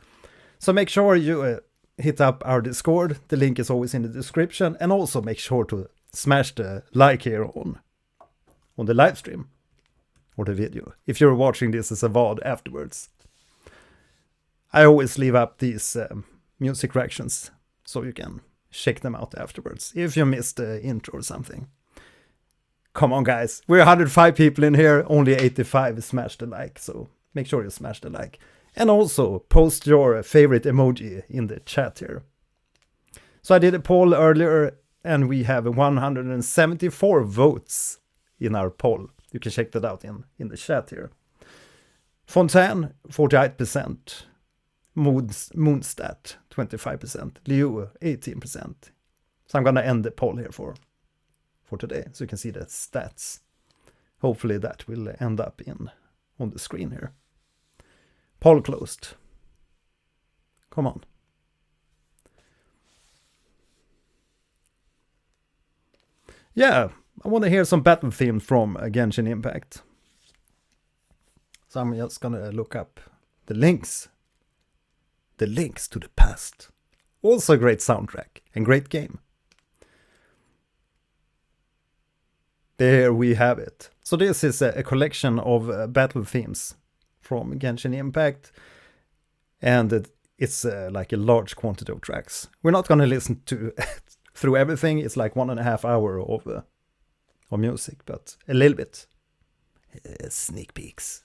So make sure you hit up our Discord. The link is always in the description. And also make sure to smash the like here on the live stream or the video, if you're watching this as a VOD afterwards. I always leave up these music reactions so you can check them out afterwards if you missed the intro or something. Come on, guys. We're 105 people in here. Only 85 smash the like. So make sure you smash the like. And also post your favorite emoji in the chat here. So I did a poll earlier and we have 174 votes in our poll. You can check that out in the chat here. Fontaine, 48%. Mondstadt, 25%. Liyue, 18%. So I'm going to end the poll here for today, so you can see the stats. Hopefully that will end up on the screen here. Poll closed. Come on. Yeah, I want to hear some battle theme from Genshin Impact. So I'm just gonna look up the links. The links to the past. Also a great soundtrack and great game. There we have it. So this is a collection of battle themes from Genshin Impact. And it's like a large quantity of tracks. We're not gonna listen to through everything. It's like 1.5 hours of music, but a little bit. Sneak peeks.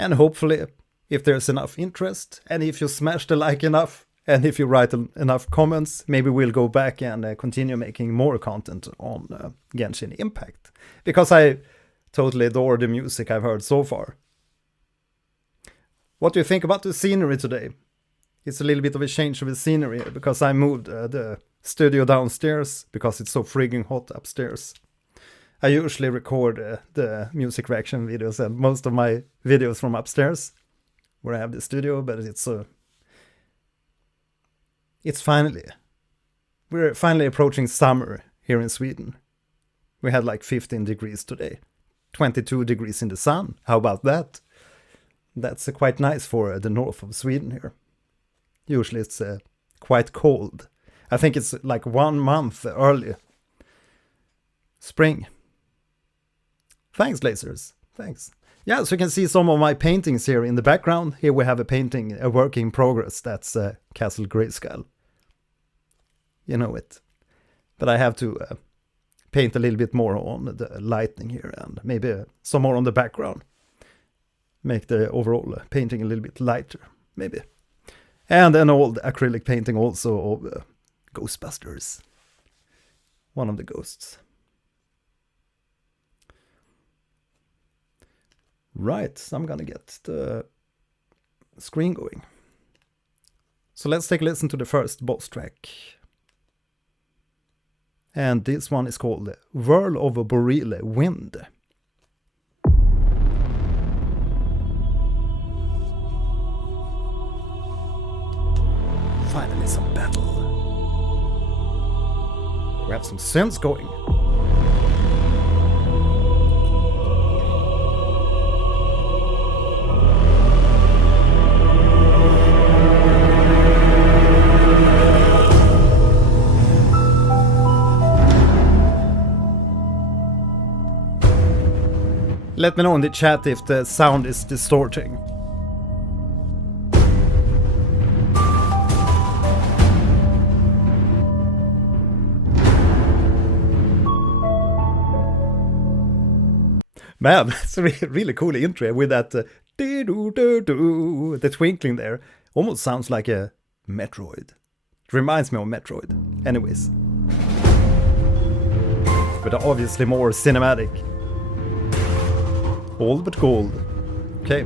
And hopefully, if there's enough interest, and if you smash the like enough, and if you write enough comments, maybe we'll go back and continue making more content on Genshin Impact. Because I totally adore the music I've heard so far. What do you think about the scenery today? It's a little bit of a change of the scenery, because I moved the studio downstairs, because it's so frigging hot upstairs. I usually record the music reaction videos and most of my videos from upstairs, where I have the studio, but we're finally approaching summer here in Sweden. We had like 15 degrees today, 22 degrees in the sun. How about that? That's quite nice for the north of Sweden here. Usually it's quite cold. I think it's like 1 month early. Spring. Thanks, lasers. Thanks. Yeah, so you can see some of my paintings here in the background. Here we have a painting, a work in progress. That's Castle Grayskull. You know it. But I have to paint a little bit more on the lighting here and maybe some more on the background. Make the overall painting a little bit lighter, maybe. And an old acrylic painting also of Ghostbusters. One of the ghosts. Right, so I'm gonna get the screen going. So let's take a listen to the first boss track. And this one is called Whirl of a Boreal Wind. Finally some battle. We have some synths going. Let me know in the chat if the sound is distorting. Man, it's a really cool intro with that the twinkling there. Almost sounds like a Metroid. It reminds me of Metroid. Anyways. But obviously more cinematic. Old but gold. Okay.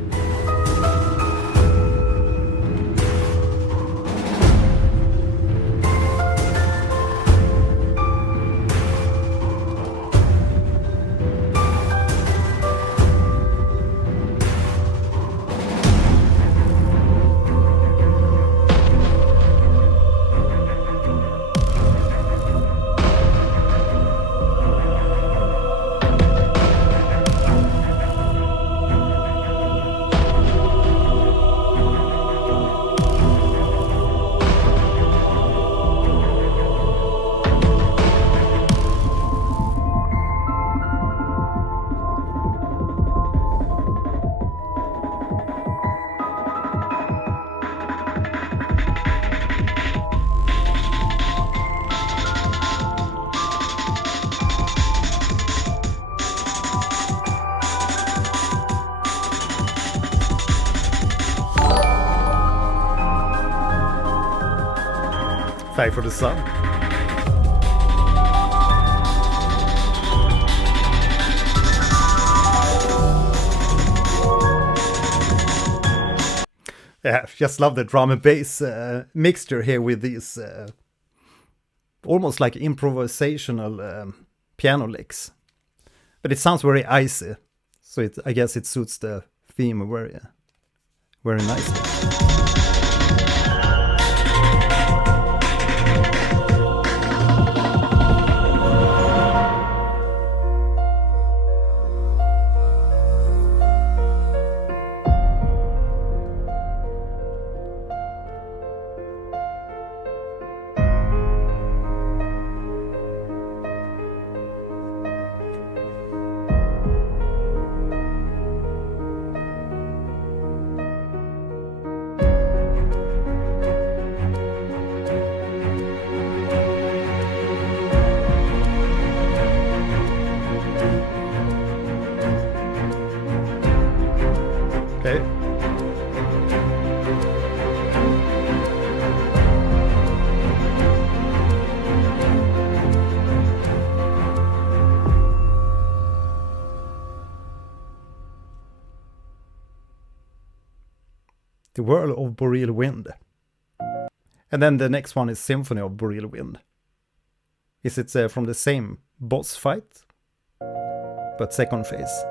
Fight for the sun. Yeah, just love the drum and bass mixture here with these almost like improvisational piano licks. But it sounds very icy, so I guess it suits the theme very, very nicely. Okay. The World of Boreal Wind. And then the next one is Symphony of Boreal Wind. Is it from the same boss fight? But second phase.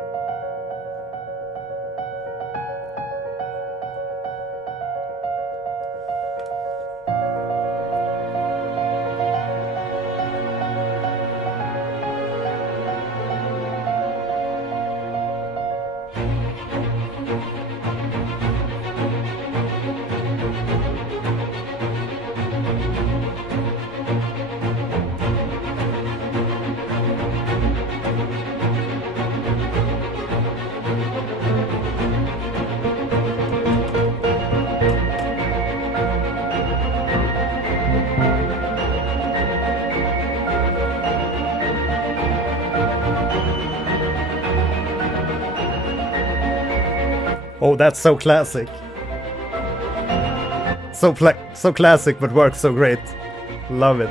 Oh, that's so classic. So classic, but works so great. Love it.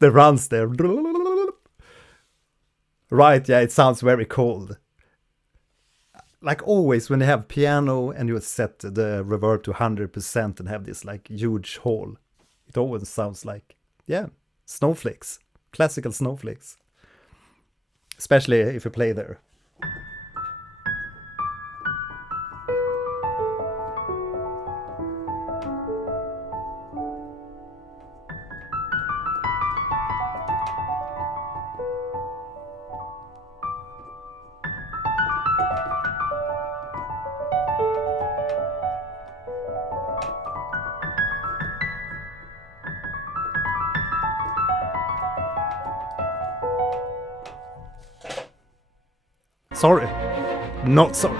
The runs there. Right, yeah, it sounds very cold. Like always when they have piano and you set the reverb to 100% and have this like huge hall, it always sounds like, yeah, snowflakes. Classical snowflakes. Especially if you play there. Sorry, not sorry.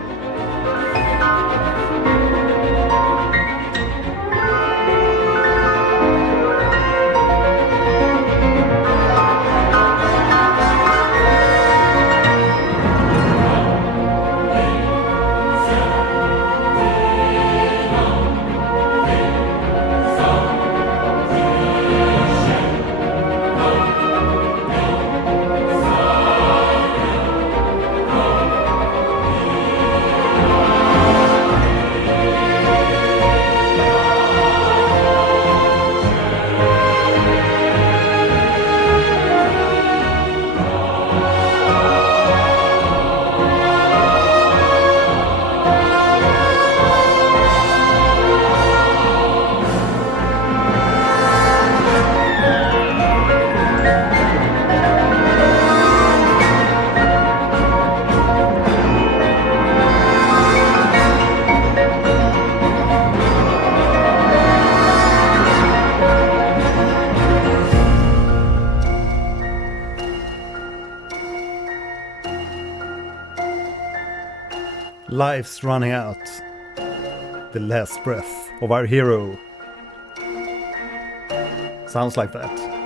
Life's running out. The last breath of our hero. Sounds like that.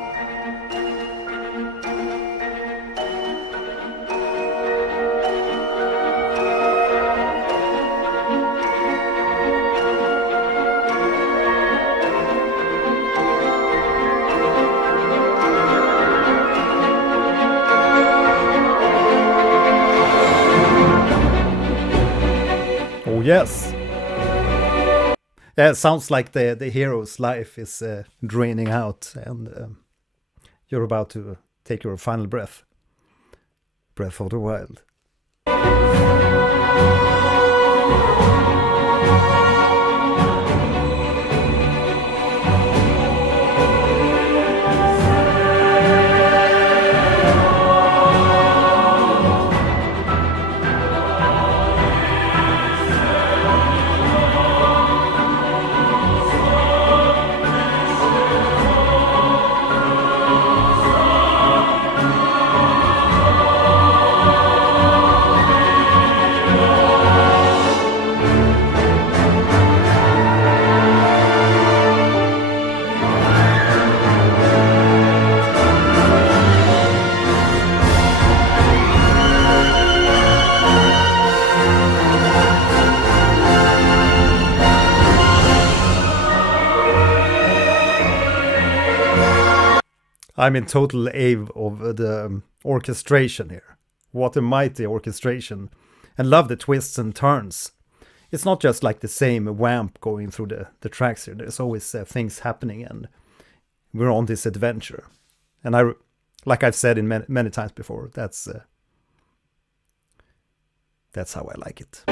Yes. Yeah, it sounds like the hero's life is draining out, and you're about to take your final breath. Breath of the Wild. I'm in total awe of the orchestration here. What a mighty orchestration. And love the twists and turns. It's not just like the same wamp going through the tracks here. There's always things happening, and we're on this adventure. And like I've said in many times before, that's how I like it.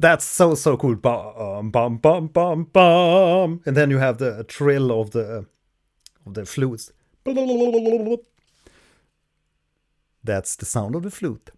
That's so cool. Bum, bum, bum, bum, bum. And then you have the trill of the flutes. That's the sound of the flute.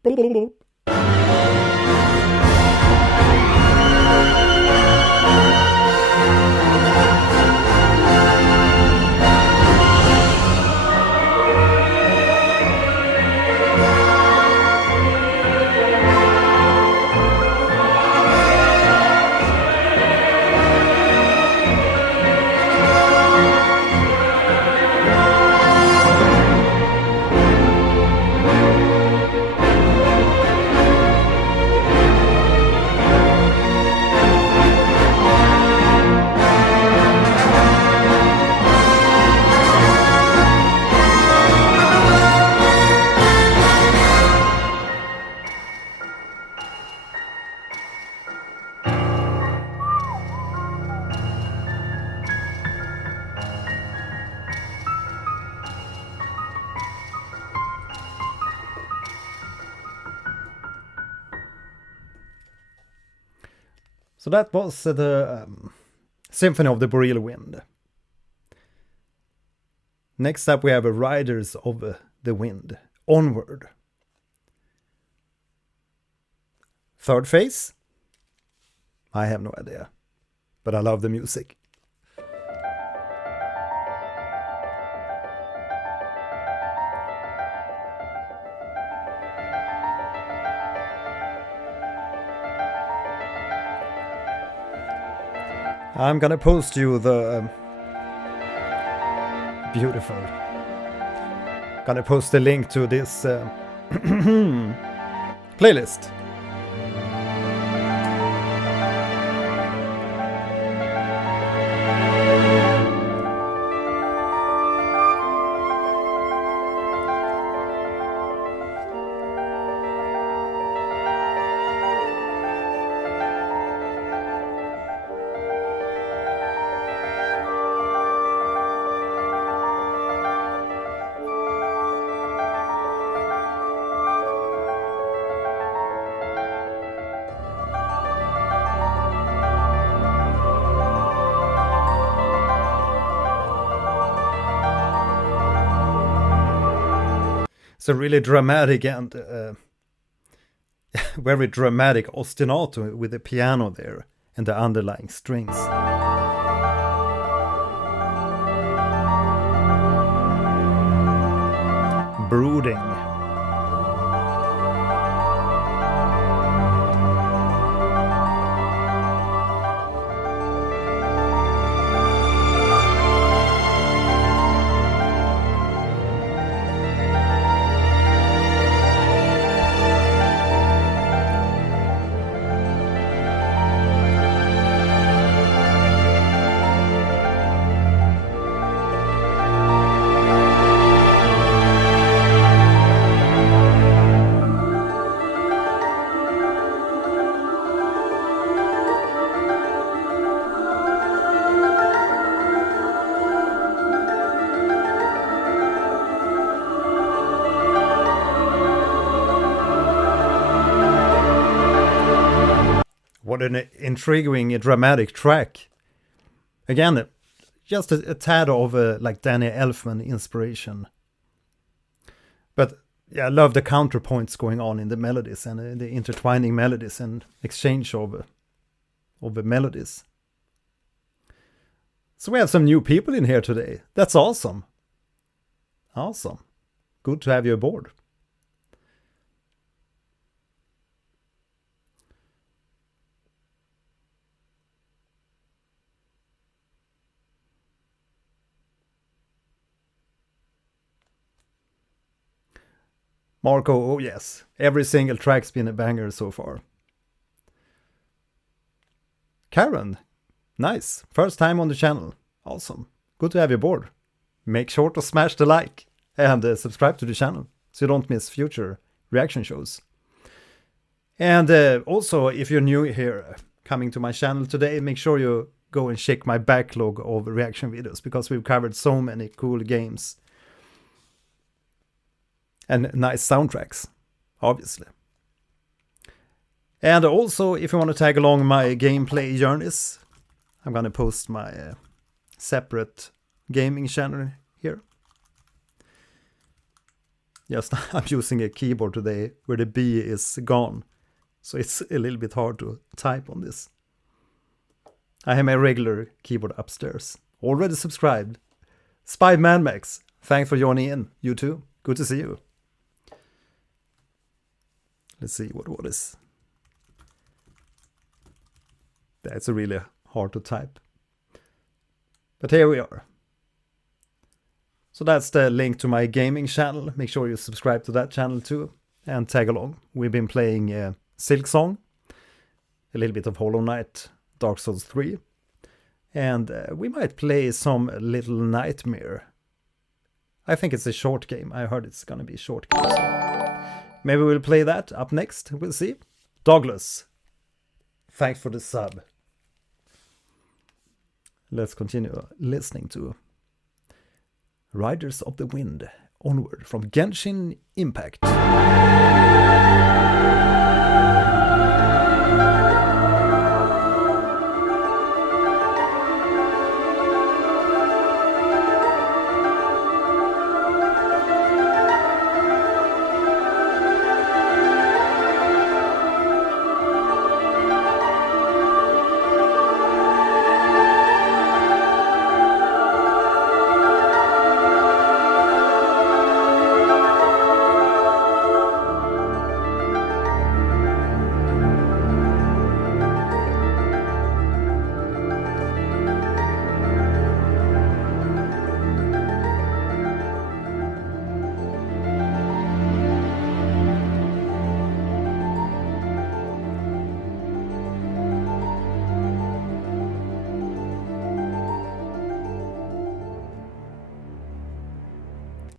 So that was the Symphony of the Boreal Wind. Next up we have Riders of the Wind, Onward. Third phase? I have no idea, but I love the music. I'm gonna post you the beautiful. Gonna post the link to this playlist. So really dramatic and very dramatic ostinato with the piano there and the underlying strings. Brooding. what an intriguing, dramatic track. Again, just a tad of like Danny Elfman inspiration. But yeah, I love the counterpoints going on in the melodies and the intertwining melodies and exchange of the melodies. So we have some new people in here today. That's awesome. Awesome. Good to have you aboard. Marco, oh yes, every single track's been a banger so far. Karen, nice, first time on the channel, awesome, good to have you aboard. Make sure to smash the like and subscribe to the channel so you don't miss future reaction shows. And also, if you're new here, coming to my channel today, make sure you go and check my backlog of reaction videos because we've covered so many cool games. And nice soundtracks, obviously. And also, if you want to tag along my gameplay journeys, I'm going to post my separate gaming channel here. Just, I'm using a keyboard today where the B is gone. So it's a little bit hard to type on this. I have my regular keyboard upstairs. Already subscribed. Spy Manmax, thanks for joining in. You too. Good to see you. Let's see what is. That's really hard to type. But here we are. So that's the link to my gaming channel. Make sure you subscribe to that channel too and tag along. We've been playing Silksong, a little bit of Hollow Knight, Dark Souls 3, and we might play some Little Nightmare. I think it's a short game. I heard it's gonna be a short game. So maybe we'll play that up next. We'll see. Douglas, thanks for the sub. Let's continue listening to Riders of the Wind, Onward from Genshin Impact.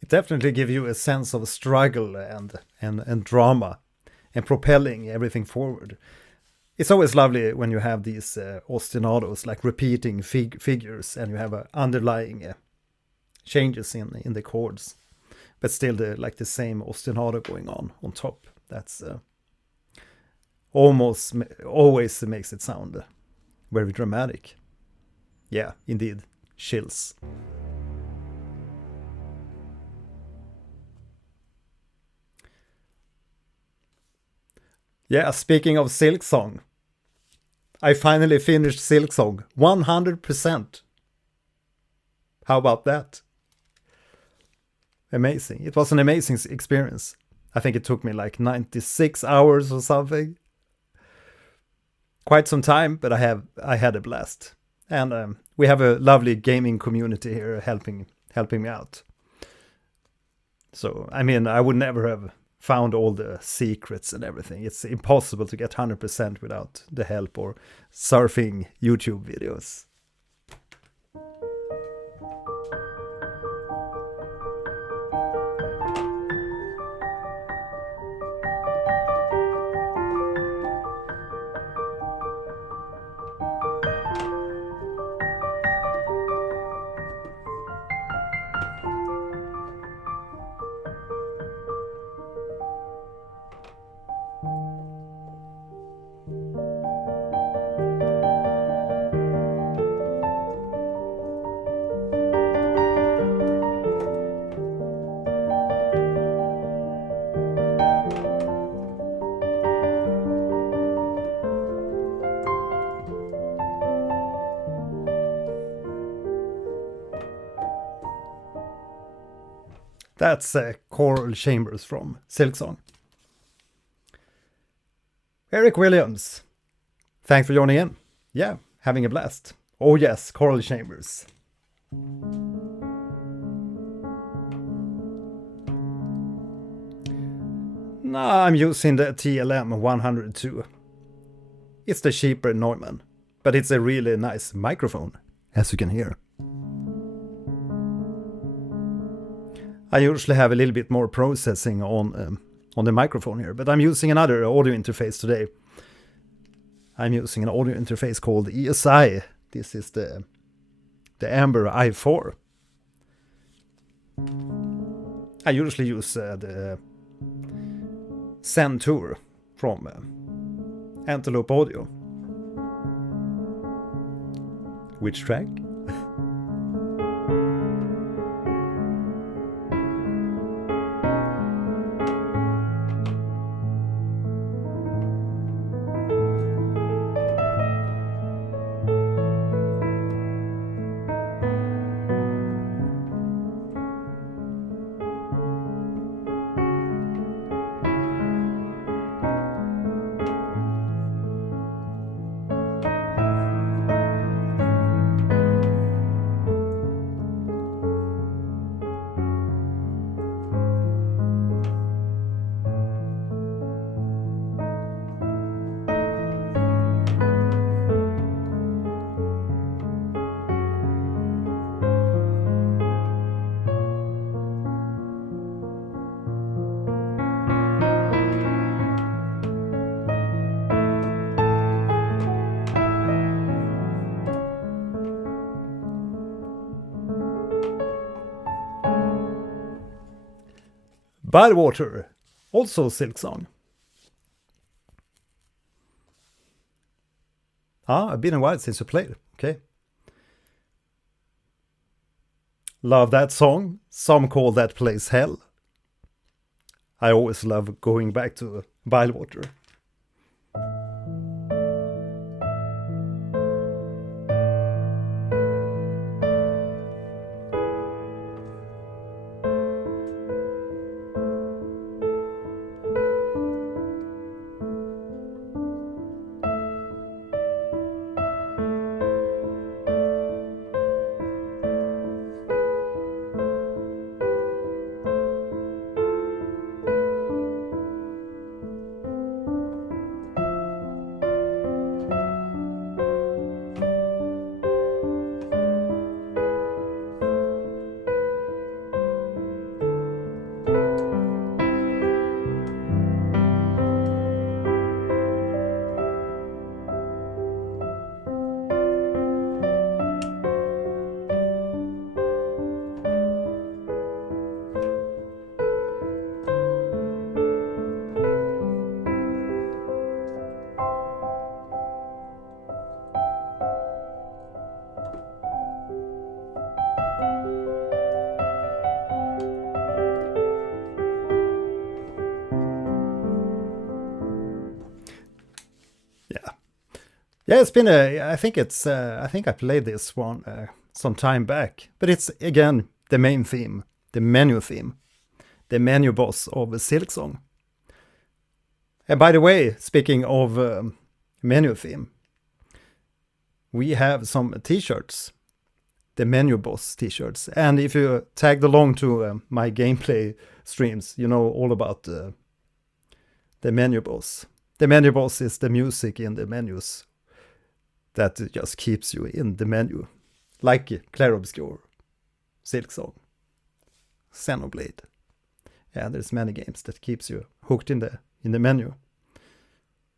Definitely give you a sense of struggle and drama and propelling everything forward. It's always lovely when you have these ostinatos, like repeating figures, and you have underlying changes in the chords, but still the same ostinato going on top. That's always makes it sound very dramatic. Yeah, indeed, chills. Yeah, speaking of Silksong, I finally finished Silksong 100%. How about that? Amazing. It was an amazing experience. I think it took me like 96 hours or something. Quite some time, but I had a blast. And we have a lovely gaming community here helping me out. So, I mean, I would never have found all the secrets and everything. It's impossible to get 100% without the help or surfing YouTube videos. That's Choral Chambers from Silksong. Eric Williams, thanks for joining in. Yeah, having a blast. Oh yes, Choral Chambers. No, I'm using the TLM 102. It's the cheaper Neumann, but it's a really nice microphone, as you can hear. I usually have a little bit more processing on the microphone here, but I'm using another audio interface today. I'm using an audio interface called ESI. This is the Amber i4. I usually use the Zen-Tour from Antelope Audio. Which track? Bywater, also Silksong. Ah, it's been a while since you played. Okay. Love that song. Some call that place hell. I always love going back to Bywater. Yeah, it's been I think I played this one some time back, but it's again the main theme, the menu boss of Silksong. And by the way, speaking of menu theme, we have some t-shirts, the menu boss t-shirts, and if you tagged along to my gameplay streams, you know all about the menu boss. The menu boss is the music in the menus that just keeps you in the menu, like Clair Obscure, Silksong, Xenoblade. Yeah, there's many games that keeps you hooked in the menu.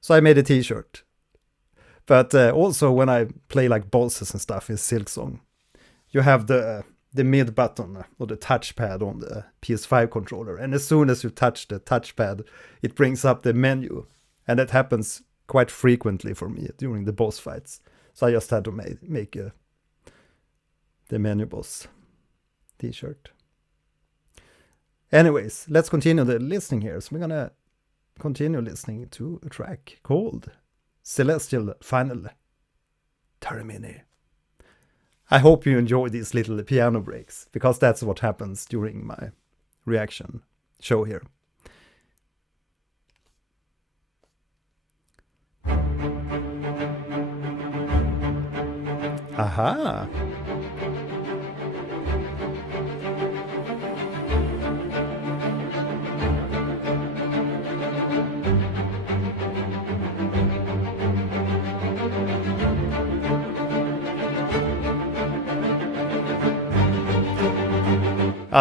So I made a t-shirt. But also when I play like bosses and stuff in Silksong, you have the mid button or the touchpad on the PS5 controller, and as soon as you touch the touchpad, it brings up the menu, and that happens quite frequently for me during the boss fights. So I just had to make the menu boss t-shirt. Anyways, let's continue the listening here. So we're gonna continue listening to a track called Celestial Final Termini. I hope you enjoy these little piano breaks, because that's what happens during my reaction show here. Aha!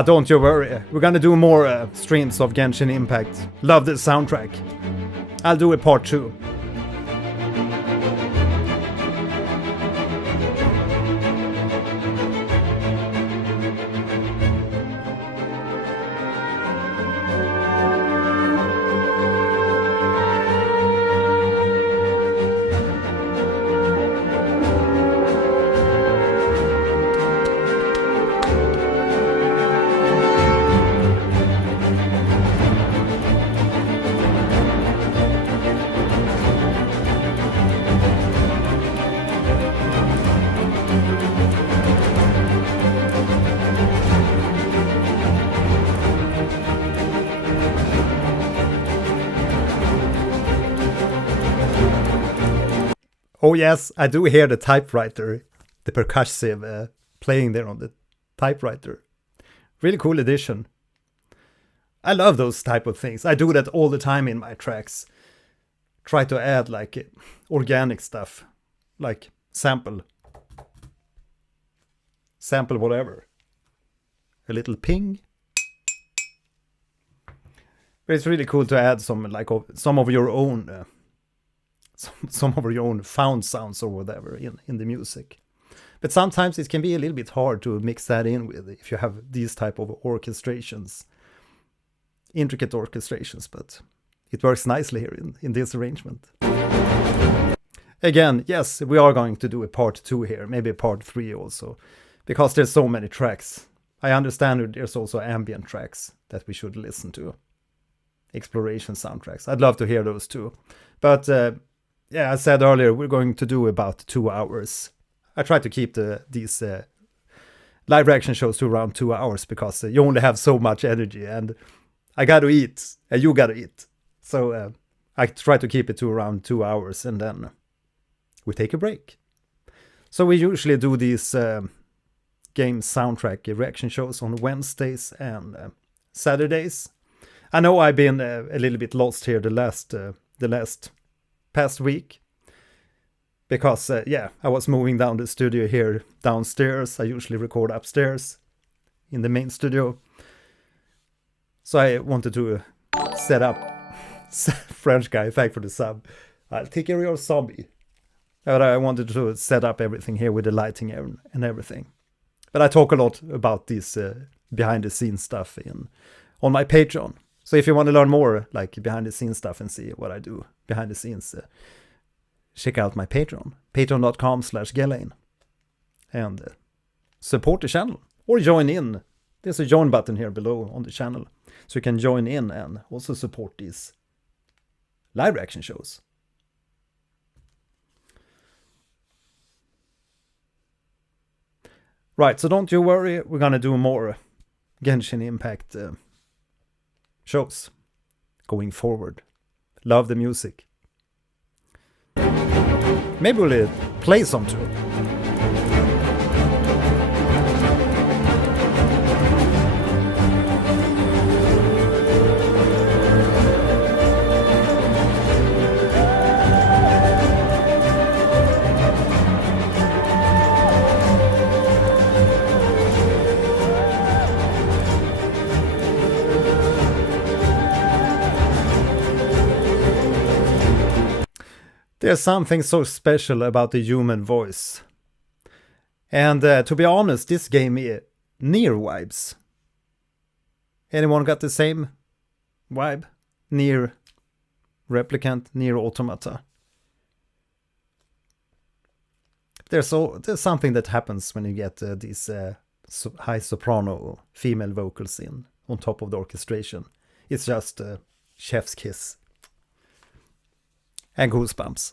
Don't you worry, we're gonna do more streams of Genshin Impact. Love the soundtrack. I'll do a part 2. Oh yes, I do hear the typewriter, the percussive playing there on the typewriter. Really cool addition. I love those type of things. I do that all the time in my tracks. Try to add like organic stuff, like sample whatever. A little ping. But it's really cool to add some like some of your own some of your own found sounds or whatever in the music. But sometimes it can be a little bit hard to mix that in with if you have these type of orchestrations, intricate orchestrations, but it works nicely here in this arrangement. Again, yes, we are going to do a part 2 here, maybe a part 3 also, because there's so many tracks. I understand there's also ambient tracks that we should listen to. Exploration soundtracks. I'd love to hear those too. But yeah, I said earlier, we're going to do about 2 hours. I try to keep these live reaction shows to around 2 hours because you only have so much energy and I got to eat and you got to eat. So I try to keep it to around 2 hours and then we take a break. So we usually do these game soundtrack reaction shows on Wednesdays and Saturdays. I know I've been a little bit lost here the last past week because yeah, I was moving down the studio here downstairs. I usually record upstairs in the main studio, so I wanted to set up French guy, thank for the sub. I'll take care of your zombie. But I wanted to set up everything here with the lighting and everything. But I talk a lot about this behind the scenes stuff on my Patreon. So if you want to learn more like behind the scenes stuff and see what I do behind the scenes, check out my Patreon, patreon.com/Gelain, and support the channel or join in. There's a join button here below on the channel, so you can join in and also support these live reaction shows. Right, so don't you worry, we're gonna do more Genshin Impact shows going forward. Love the music. Maybe we'll play some too. There's something so special about the human voice. And to be honest, this gave me Nier vibes. Anyone got the same vibe? Nier Replicant, Nier Automata. There's something that happens when you get these high soprano female vocals in on top of the orchestration. It's just chef's kiss. And goosebumps.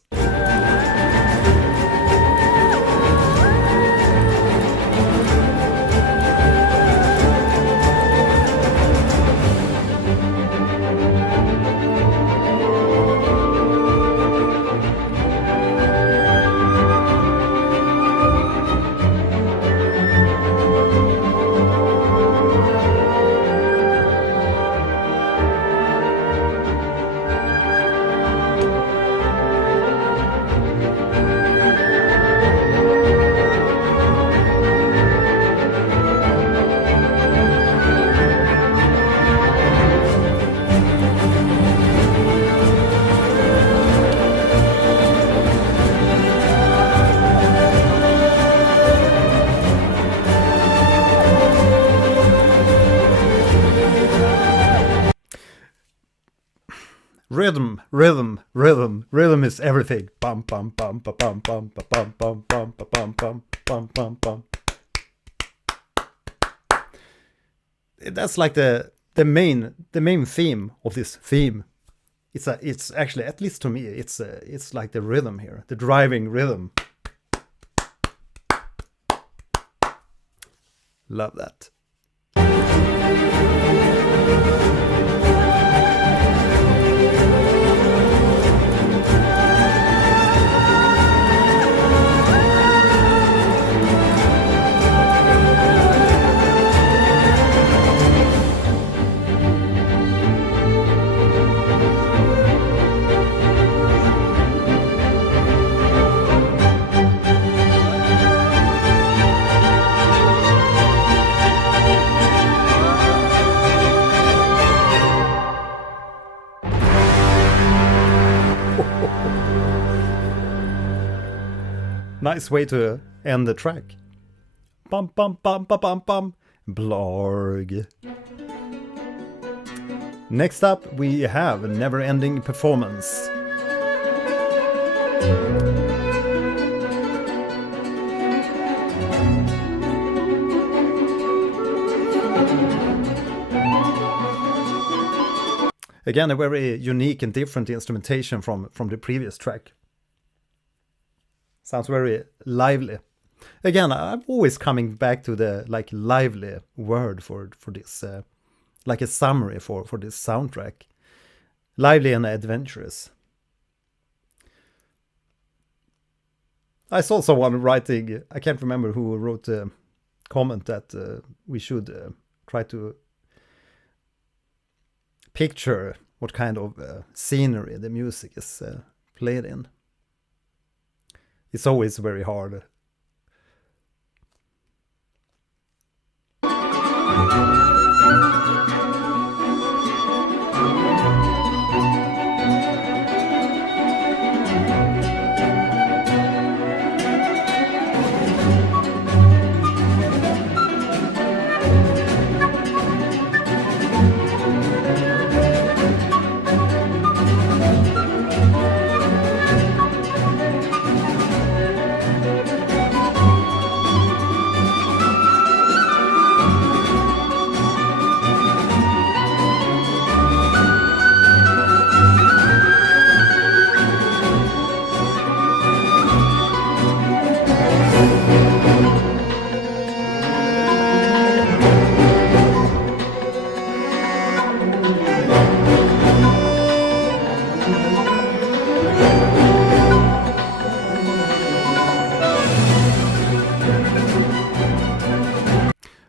rhythm, rhythm, rhythm. Rhythm is everything. Bum bum bum ba bum bum ba bum bum bum ba bum bum bum bum bum. That's like the main theme of this theme. It's actually, at least to me, it's like the rhythm here, the driving rhythm. Love that. Nice way to end the track. Bum bum bum bum bum bum. Blarg. Next up we have a never-ending performance. Again, a very unique and different instrumentation from the previous track. Sounds very lively. Again, I'm always coming back to the like lively word for this, like a summary for this soundtrack. Lively and adventurous. I saw someone writing, I can't remember who wrote a comment that we should try to picture what kind of scenery the music is played in. It's always very hard.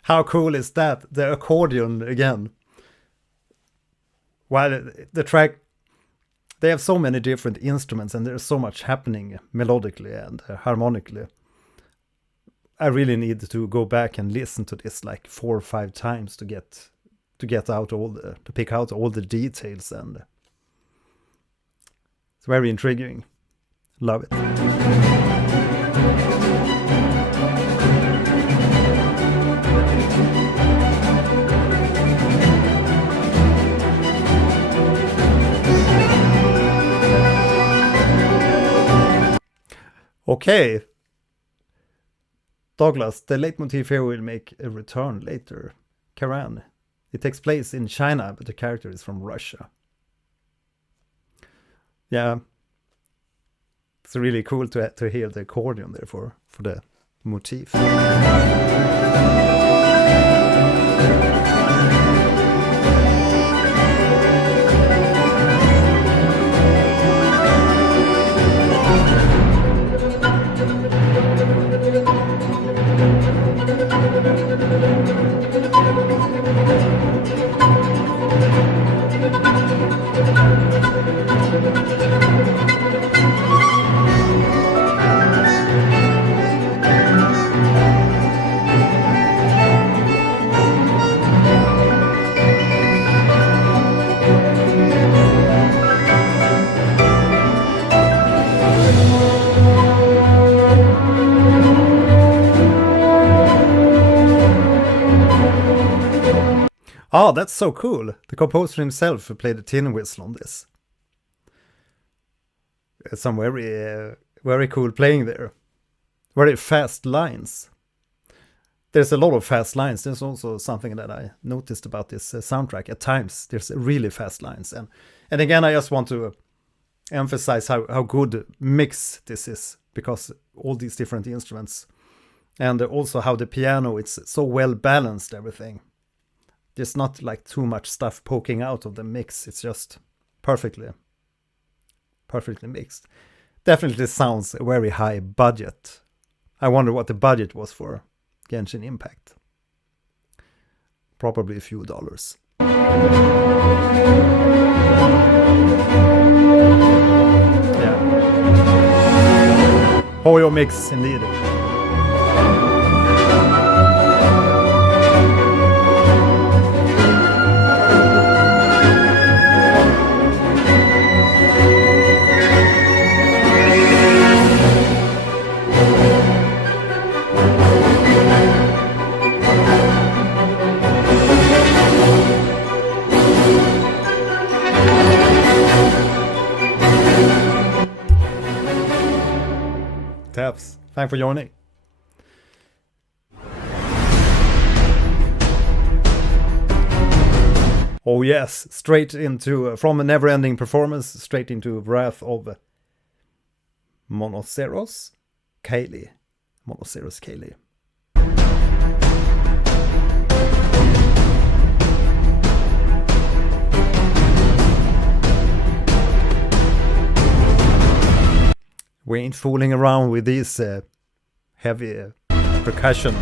How cool is that? The accordion again. While the track, they have so many different instruments and there's so much happening melodically and harmonically. I really need to go back and listen to this like 4 or 5 times to get out to pick out all the details, and it's very intriguing. Love it. Okay, Douglas, the leitmotif here will make a return later. Karan. It takes place in China, but the character is from Russia. Yeah, it's really cool to hear the accordion there for the motif. Oh, that's so cool. The composer himself played the tin whistle on this. some very cool playing there. Very fast lines. There's a lot of fast lines. There's also something that I noticed about this soundtrack. At times, there's really fast lines. And again, I just want to emphasize how good mix this is, because all these different instruments, and also how the piano, it's so well balanced, everything. There's not like too much stuff poking out of the mix. It's just perfectly mixed. Definitely sounds very high budget. I wonder what the budget was for Genshin Impact. Probably a few dollars. Yeah. Hoyo mix indeed. Taps, thanks for joining. Oh yes, straight into, from a never-ending performance, straight into Wrath of Monoceros, Caeli. Monoceros, Caeli. We ain't fooling around with these heavy percussion.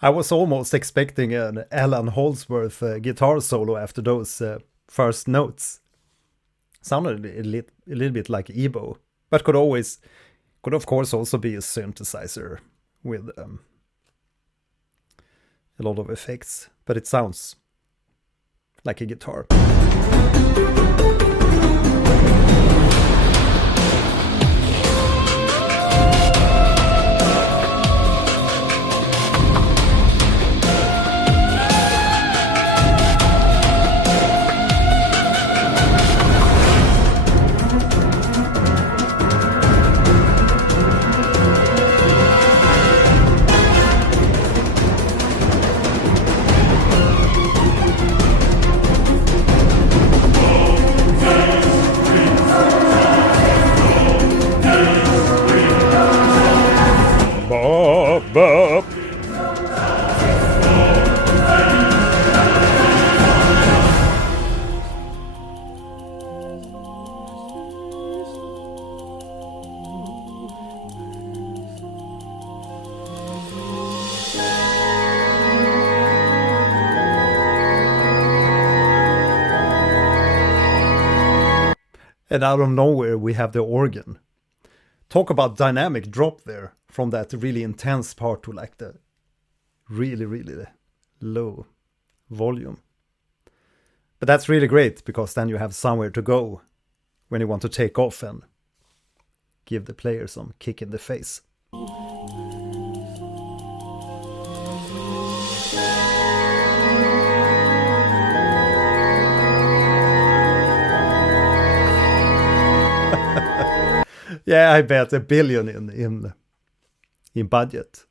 I was almost expecting an Alan Holdsworth guitar solo after those first notes. Sounded a little bit like Ebo, but could of course also be a synthesizer with a lot of effects, but it sounds like a guitar. And out of nowhere we have the organ. Talk about dynamic drop there, from that really intense part to like the really, really low volume. But that's really great, because then you have somewhere to go when you want to take off and give the player some kick in the face. Yeah, I bet $1 billion in budget.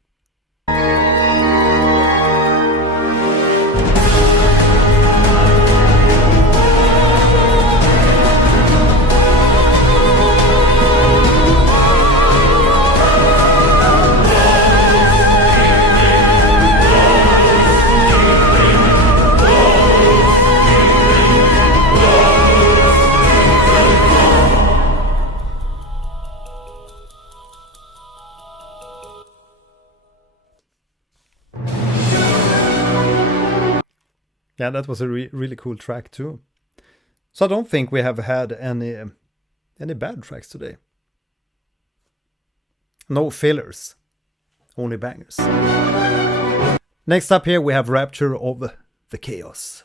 Yeah, that was a really cool track too. So I don't think we have had any bad tracks today. No fillers, only bangers. Next up here we have Rapture of the Chaos.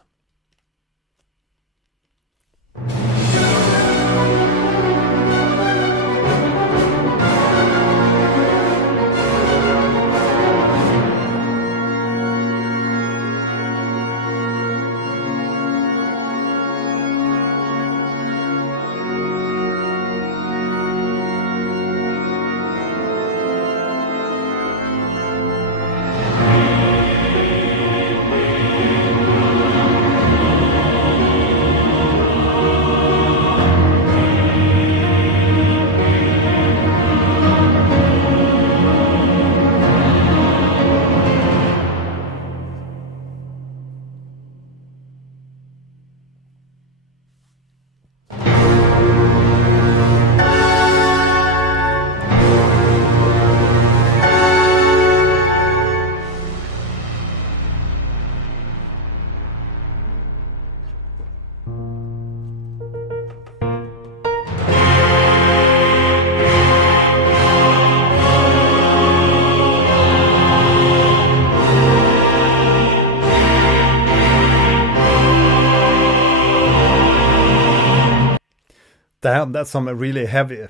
Damn, that's some really heavy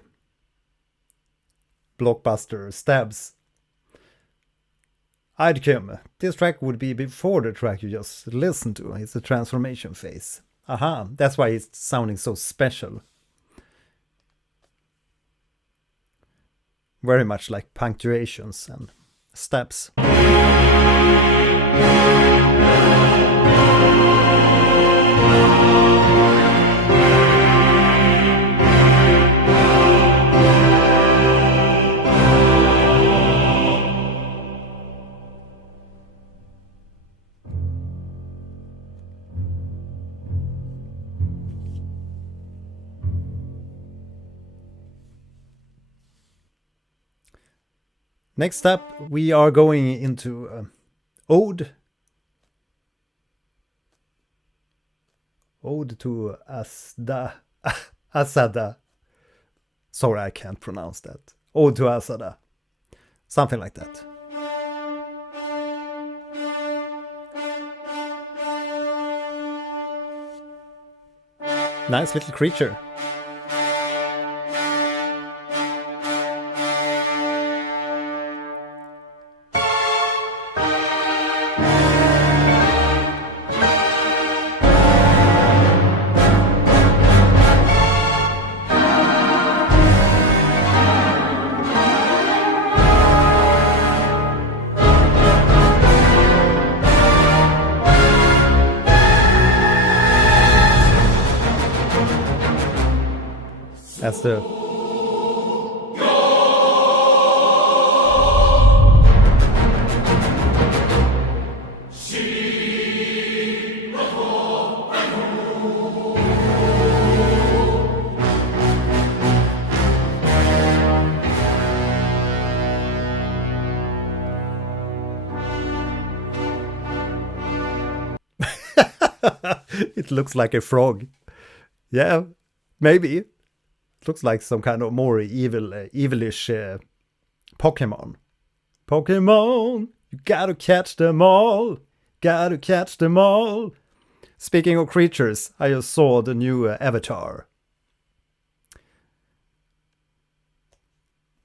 blockbuster stabs. Idkim, this track would be before the track you just listened to. It's the transformation phase. Aha, that's why it's sounding so special. Very much like punctuations and steps. Next up, we are going into Ode to Azhdaha. Sorry, I can't pronounce that. Ode to Azhdaha. Something like that. Nice little creature. That's the it looks like a frog. Yeah, maybe. Looks like some kind of more evilish Pokemon. Pokemon, you gotta catch them all. Gotta catch them all. Speaking of creatures, I just saw the new Avatar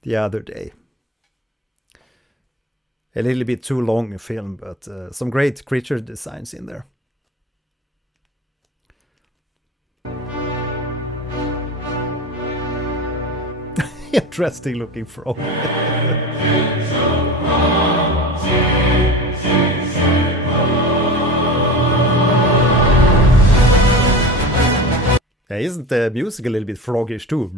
the other day. A little bit too long a film, but some great creature designs in there. Interesting looking frog. Yeah, isn't the music a little bit froggish too?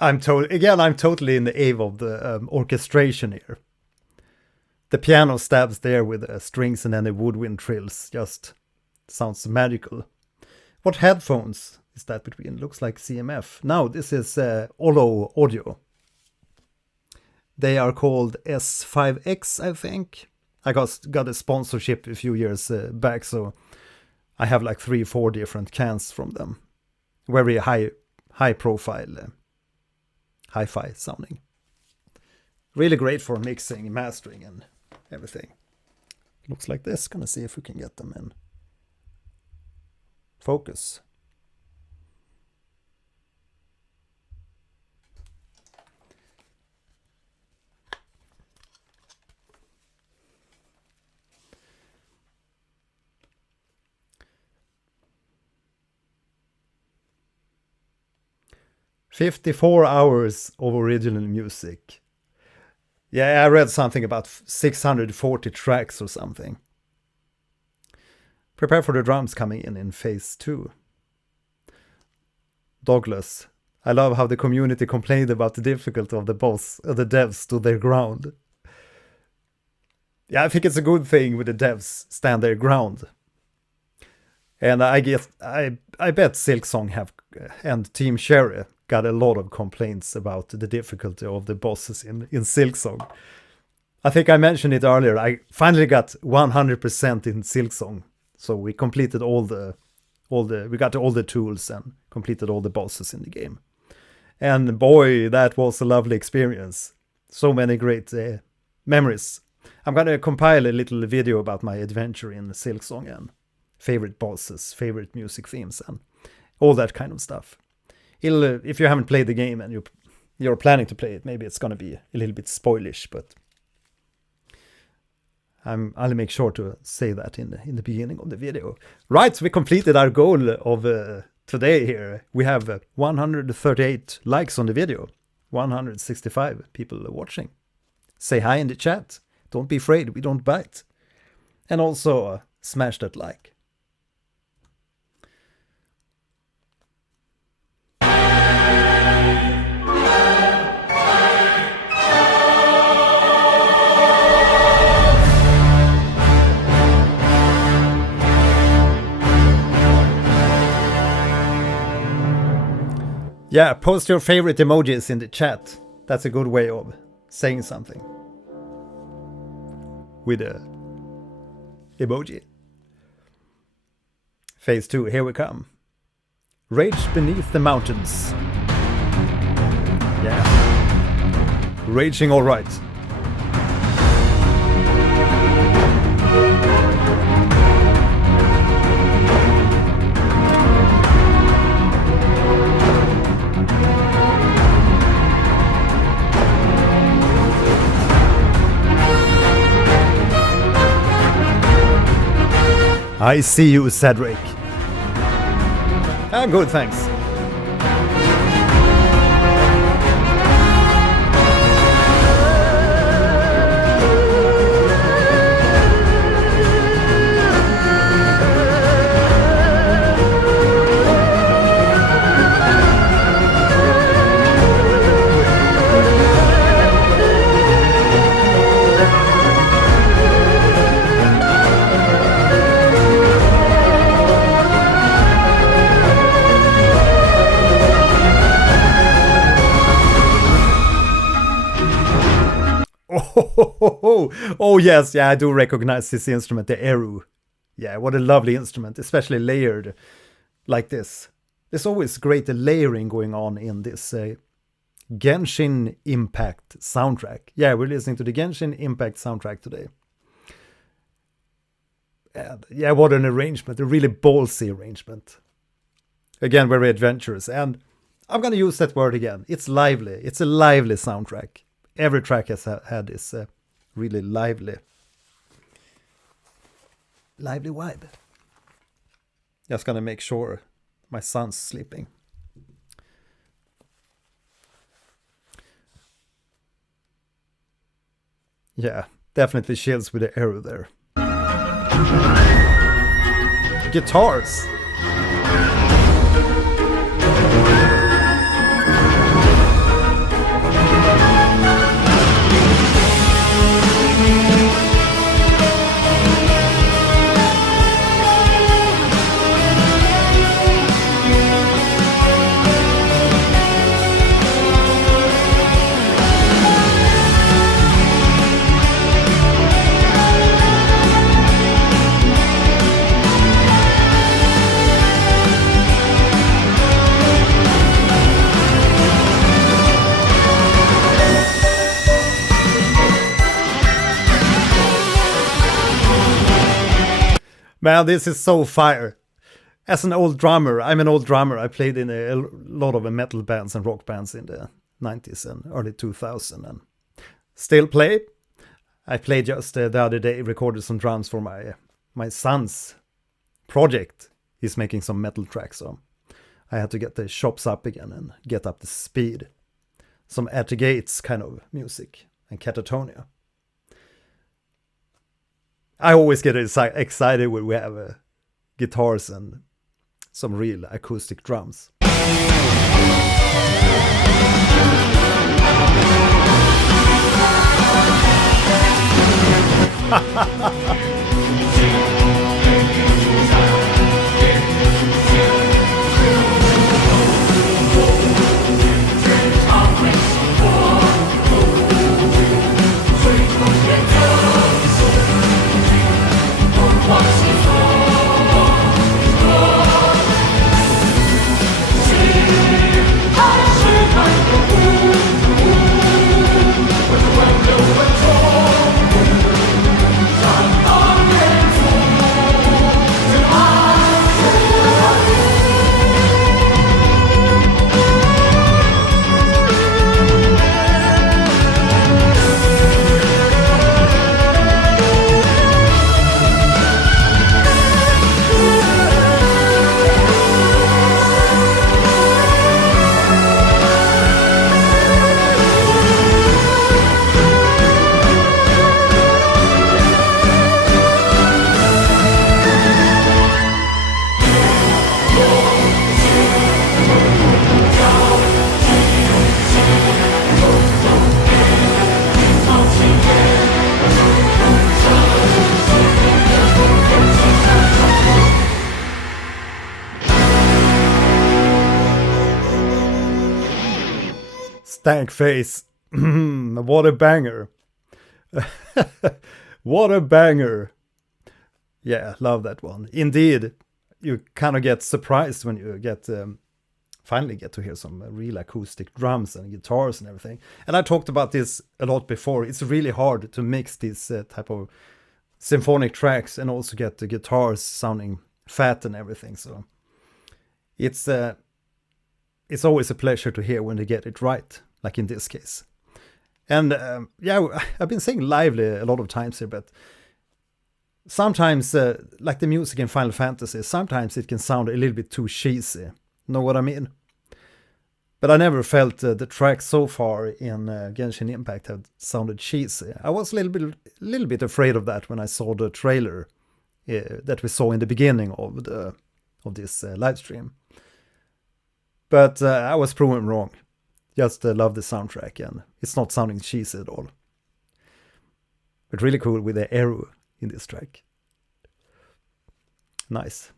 I'm totally in the awe of the orchestration here. The piano stabs there with strings and then the woodwind trills. Just sounds magical. What headphones is that between? Looks like CMF. No, this is Olo Audio. They are called S5X, I think. I got a sponsorship a few years back, so I have like 3-4 different cans from them. Very high profile, hi-fi sounding. Really great for mixing, mastering, and everything. Looks like this. Gonna see if we can get them in focus. "54 hours of original music." Yeah, I read something about 640 tracks or something. Prepare for the drums coming in phase 2. Douglas. I love how the community complained about the difficulty of the boss. The devs stood their ground. Yeah, I think it's a good thing with the devs stand their ground. And I bet Silksong have and Team Cherry got a lot of complaints about the difficulty of the bosses in Silksong. I think I mentioned it earlier. I finally got 100% in Silksong. So we completed we got all the tools and completed all the bosses in the game. And boy, that was a lovely experience. So many great memories. I'm gonna compile a little video about my adventure in Silksong and favorite bosses, favorite music themes, and all that kind of stuff. If you haven't played the game and you're planning to play it, maybe it's gonna be a little bit spoilish, but I'll make sure to say that in the beginning of the video. Right, we completed our goal of today here. We have 138 likes on the video, 165 people watching. Say hi in the chat. Don't be afraid, we don't bite. And also smash that like. Yeah, post your favorite emojis in the chat. That's a good way of saying something. With a emoji. Phase 2, here we come. Rage beneath the mountains. Yeah. Raging all right. I see you, Cedric. Good, thanks. Oh yes, yeah, I do recognize this instrument, the Eru. Yeah, what a lovely instrument, especially layered like this. There's always great layering going on in this Genshin Impact soundtrack. Yeah, we're listening to the Genshin Impact soundtrack today. And yeah, what an arrangement, a really ballsy arrangement. Again, very adventurous, and I'm gonna use that word again. It's lively, it's a lively soundtrack. Every track has had this really lively vibe. Just gonna make sure my son's sleeping. Yeah, definitely chills with the arrow there. Guitars. Man, this is so fire. As an old drummer, I'm an old drummer. I played in a lot of metal bands and rock bands in the 90s and early 2000s, and still play. I played just the other day, recorded some drums for my son's project. He's making some metal tracks, so I had to get the chops up again and get up the speed. Some At the Gates kind of music and Catatonia. I always get excited when we have guitars and some real acoustic drums. Stank face. What a banger. What a banger. Yeah, love that one. Indeed, you kind of get surprised when you get finally get to hear some real acoustic drums and guitars and everything. And I talked about this a lot before. It's really hard to mix this type of symphonic tracks and also get the guitars sounding fat and everything. So it's always a pleasure to hear when they get it right, like in this case. And yeah, I've been saying lively a lot of times here, but sometimes, like the music in Final Fantasy, sometimes it can sound a little bit too cheesy. Know what I mean? But I never felt the tracks so far in Genshin Impact have sounded cheesy. I was a little bit afraid of that when I saw the trailer that we saw in the beginning of this live stream. But I was proven wrong. Just love the soundtrack, and it's not sounding cheesy at all. But really cool with the arrow in this track. Nice.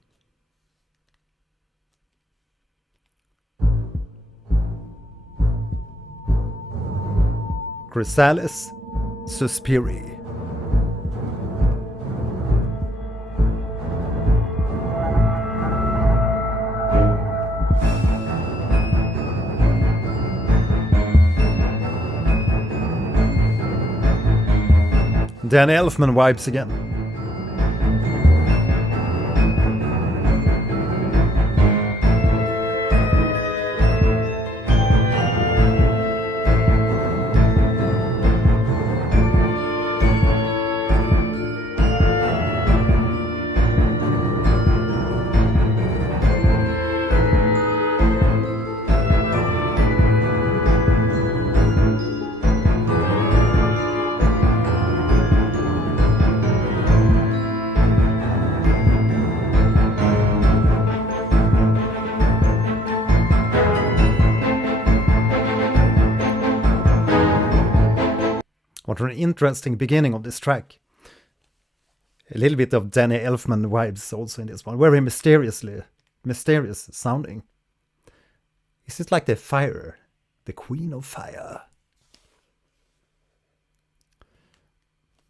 Chrysalis Suspiri. Danny Elfman vibes again. What an interesting beginning of this track. A little bit of Danny Elfman vibes also in this one. Very mysterious sounding. Is it like the fire? The Queen of Fire.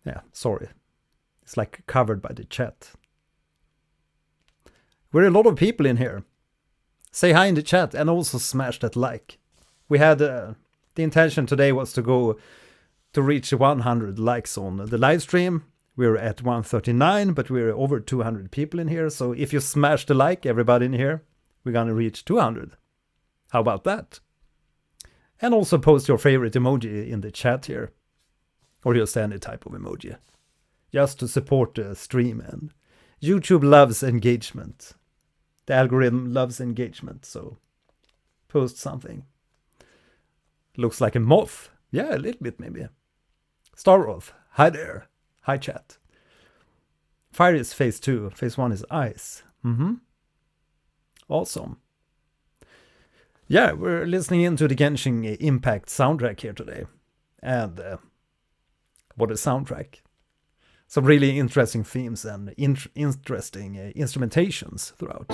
Yeah, sorry. It's like covered by the chat. We're a lot of people in here. Say hi in the chat and also smash that like. We had the intention today was to reach 100 likes on the live stream, We're at 139, but we're over 200 people in here. So if you smash the like, everybody in here, we're gonna reach 200. How about that? And also post your favorite emoji in the chat here. Or just any type of emoji. Just to support the stream. And YouTube loves engagement. The algorithm loves engagement, so post something. Looks like a moth. Yeah, a little bit maybe. Starwolf, hi there. Hi chat. Fire is phase 2. Phase 1 is ice. Awesome. Yeah, we're listening into the Genshin Impact soundtrack here today. And what a soundtrack. Some really interesting themes and interesting instrumentations throughout.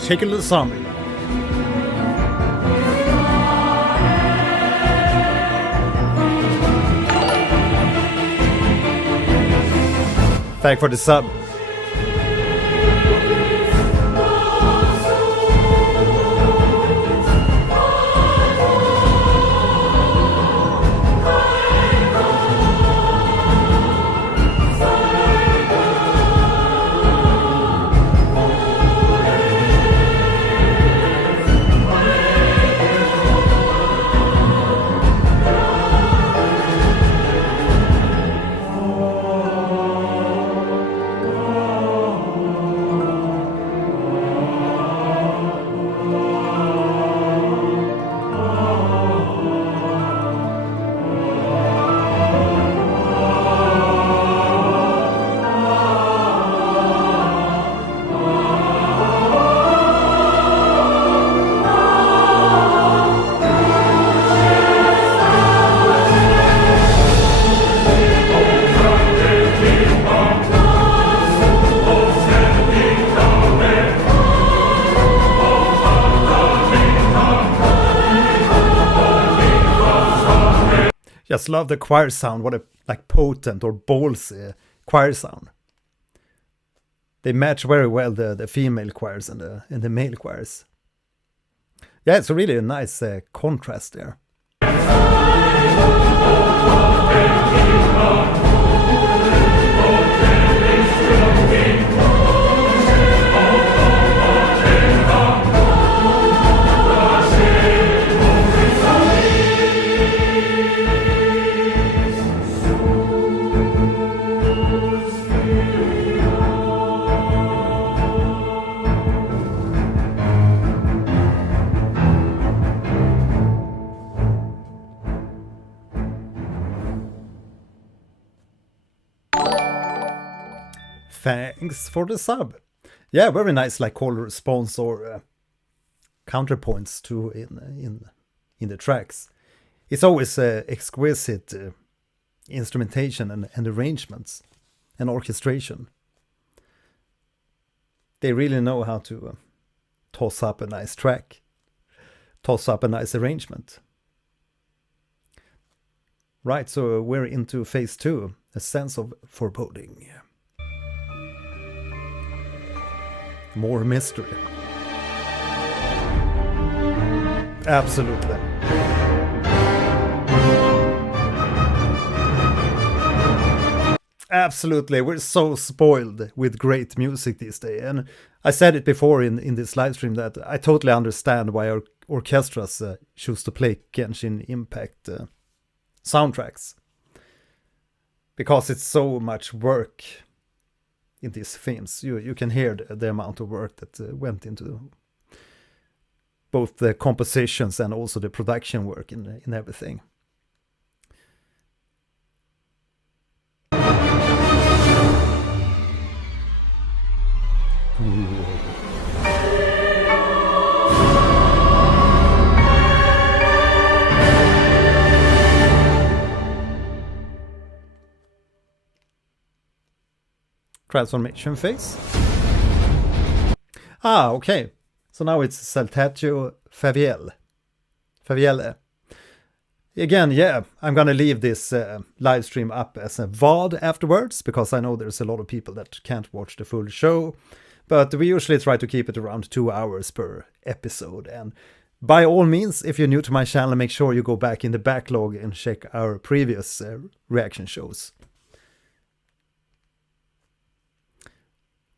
Take a little summary. Thank for the sub. Just love the choir sound. What a potent or ballsy choir sound. They match very well the female choirs and the male choirs. Yeah, it's really a nice contrast there. Thanks for the sub. Yeah, very nice, like call response or counterpoints to in the tracks. It's always exquisite instrumentation and arrangements and orchestration. They really know how to toss up a nice track, toss up a nice arrangement. Right, so we're into phase 2, a sense of foreboding. More mystery. Absolutely. Absolutely. We're so spoiled with great music these days. And I said it before in this live stream that I totally understand why our orchestras choose to play Genshin Impact soundtracks. Because it's so much work in these themes. You can hear the amount of work that went into both the compositions and also the production work in everything. Ooh. Transformation phase. Ah, okay. So now it's Saltatio Faviele. Again, yeah, I'm gonna leave this live stream up as a VOD afterwards, because I know there's a lot of people that can't watch the full show. But we usually try to keep it around 2 hours per episode. And by all means, if you're new to my channel, make sure you go back in the backlog and check our previous reaction shows.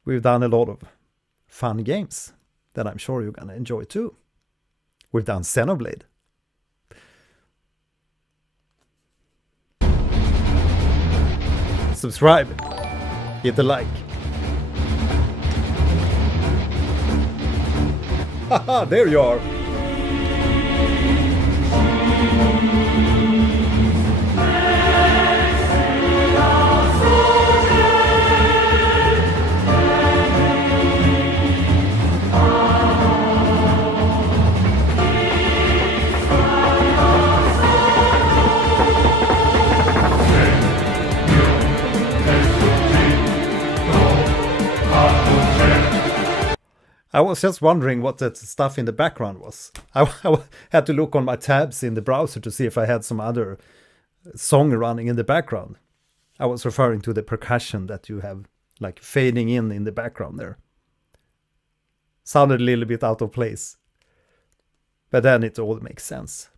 We've done a lot of fun games that I'm sure you're gonna enjoy too. We've done Xenoblade. Subscribe, hit the like. Haha, there you are. I was just wondering what that stuff in the background was. I had to look on my tabs in the browser to see if I had some other song running in the background. I was referring to the percussion that you have like fading in the background there. Sounded a little bit out of place. But then it all makes sense.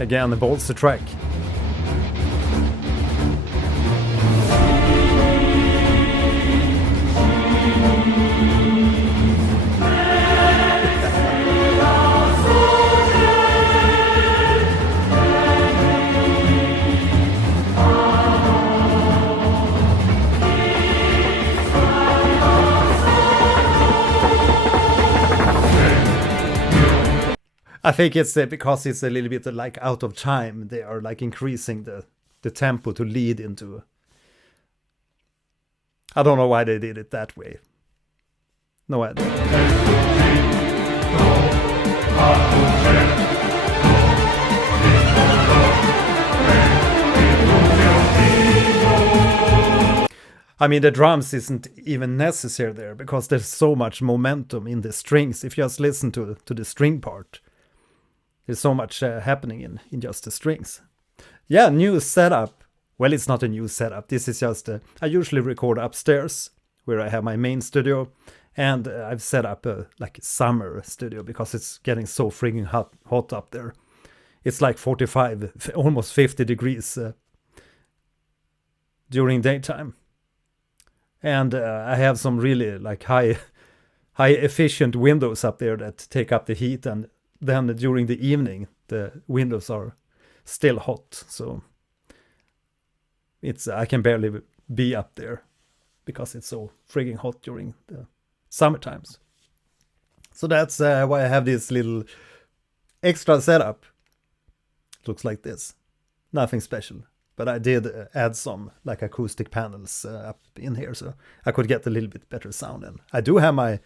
Again, the bolster track. I think it's because it's a little bit like out of time. They are like increasing the tempo to lead into. I don't know why they did it that way. No idea. I mean, the drums isn't even necessary there because there's so much momentum in the strings. If you just listen to the string part. There's so much happening in just the strings. Yeah, new setup. Well, it's not a new setup. This is just, I usually record upstairs where I have my main studio. And I've set up a like summer studio because it's getting so friggin' hot up there. It's like 45, almost 50 degrees during daytime. And I have some really like high efficient windows up there that take up the heat, and then during the evening, the windows are still hot. So it's I can barely be up there because it's so frigging hot during the summer times. So that's why I have this little extra setup. Looks like this. Nothing special. But I did add some like acoustic panels up in here so I could get a little bit better sound. And I do have my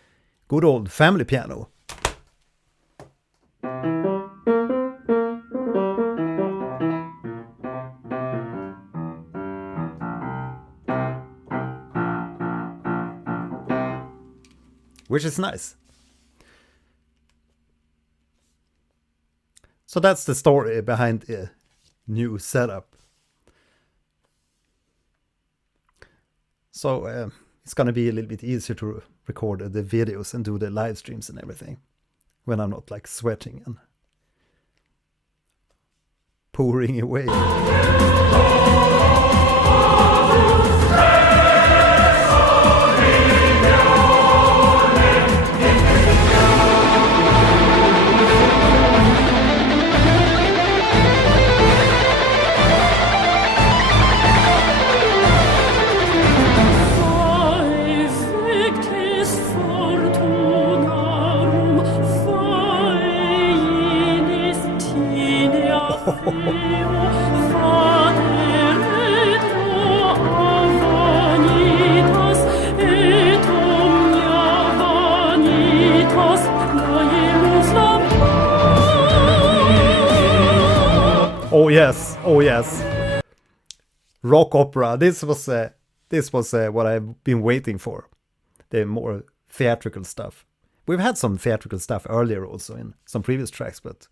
good old family piano. Which is nice. So that's the story behind the new setup. So it's gonna be a little bit easier to record the videos and do the live streams and everything when I'm not like sweating and pouring away. yes, oh yes. Rock opera. This was what I've been waiting for. The more theatrical stuff. We've had some theatrical stuff earlier also in some previous tracks, but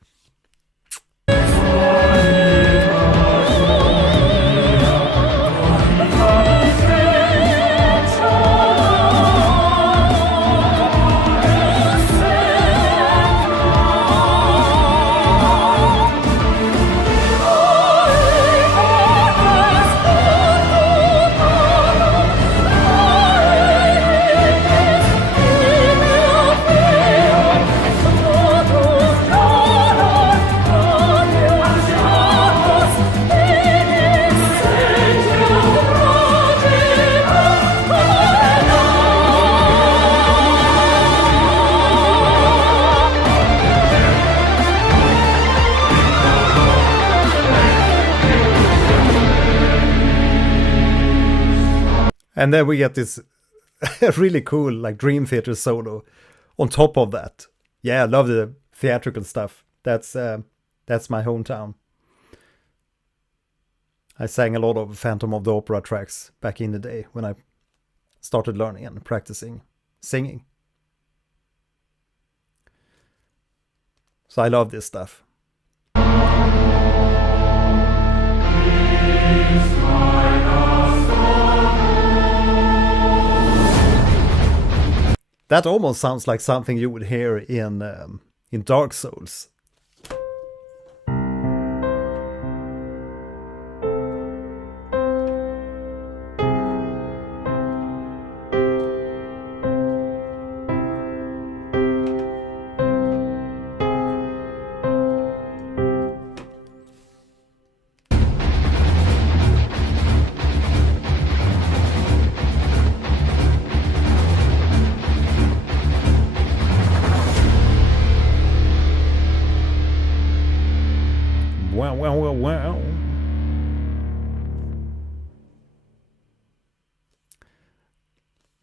and then we get this really cool like Dream Theater solo on top of that. Yeah, I love the theatrical stuff. That's my hometown. I sang a lot of Phantom of the Opera tracks back in the day when I started learning and practicing singing. So I love this stuff. That almost sounds like something you would hear in Dark Souls. Wow.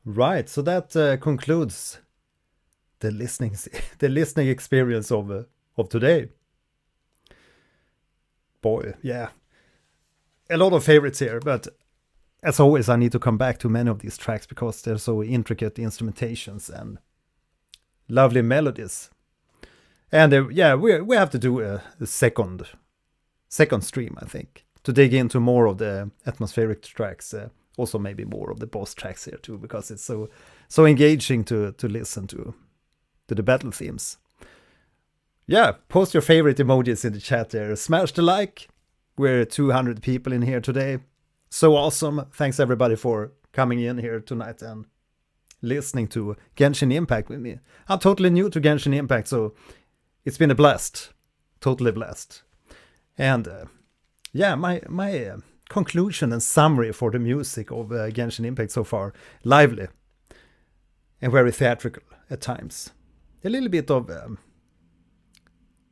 Right, so that concludes the listening experience of today. Boy, yeah. A lot of favorites here, but as always, I need to come back to many of these tracks because they're so intricate instrumentations and lovely melodies. And we have to do a second stream, I think, to dig into more of the atmospheric tracks, also maybe more of the boss tracks here too, because it's so engaging to listen to the battle themes. Yeah, post your favorite emojis in the chat there. Smash the like. We're 200 people in here today. So awesome. Thanks everybody for coming in here tonight and listening to Genshin Impact with me. I'm totally new to Genshin Impact, so it's been a blast. Totally blast. And my conclusion and summary for the music of Genshin Impact so far: lively and very theatrical at times. A little bit of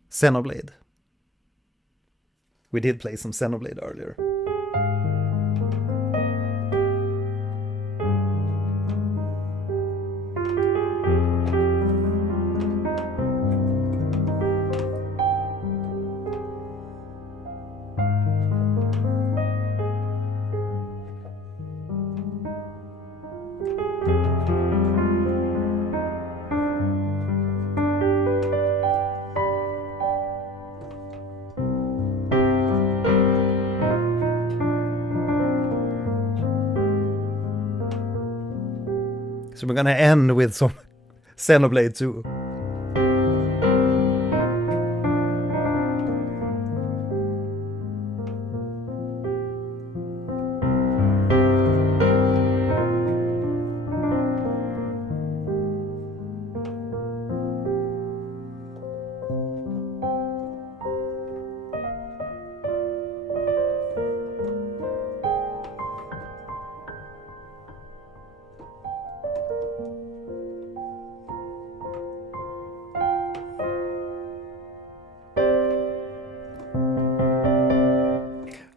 Xenoblade. We did play some Xenoblade earlier. So we're gonna end with some Xenoblade 2.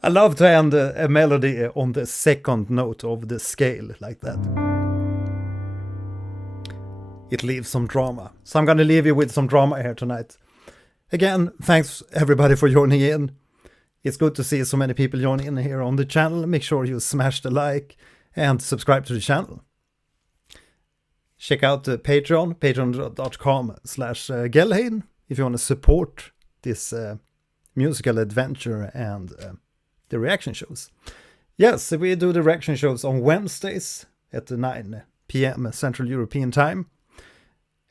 I love to end a melody on the second note of the scale like that. It leaves some drama. So I'm going to leave you with some drama here tonight. Again, thanks everybody for joining in. It's good to see so many people join in here on the channel. Make sure you smash the like and subscribe to the channel. Check out the Patreon, patreon.com/Gelheim, if you want to support this musical adventure and the reaction shows. Yes, we do the reaction shows on Wednesdays at 9 p.m. Central European Time.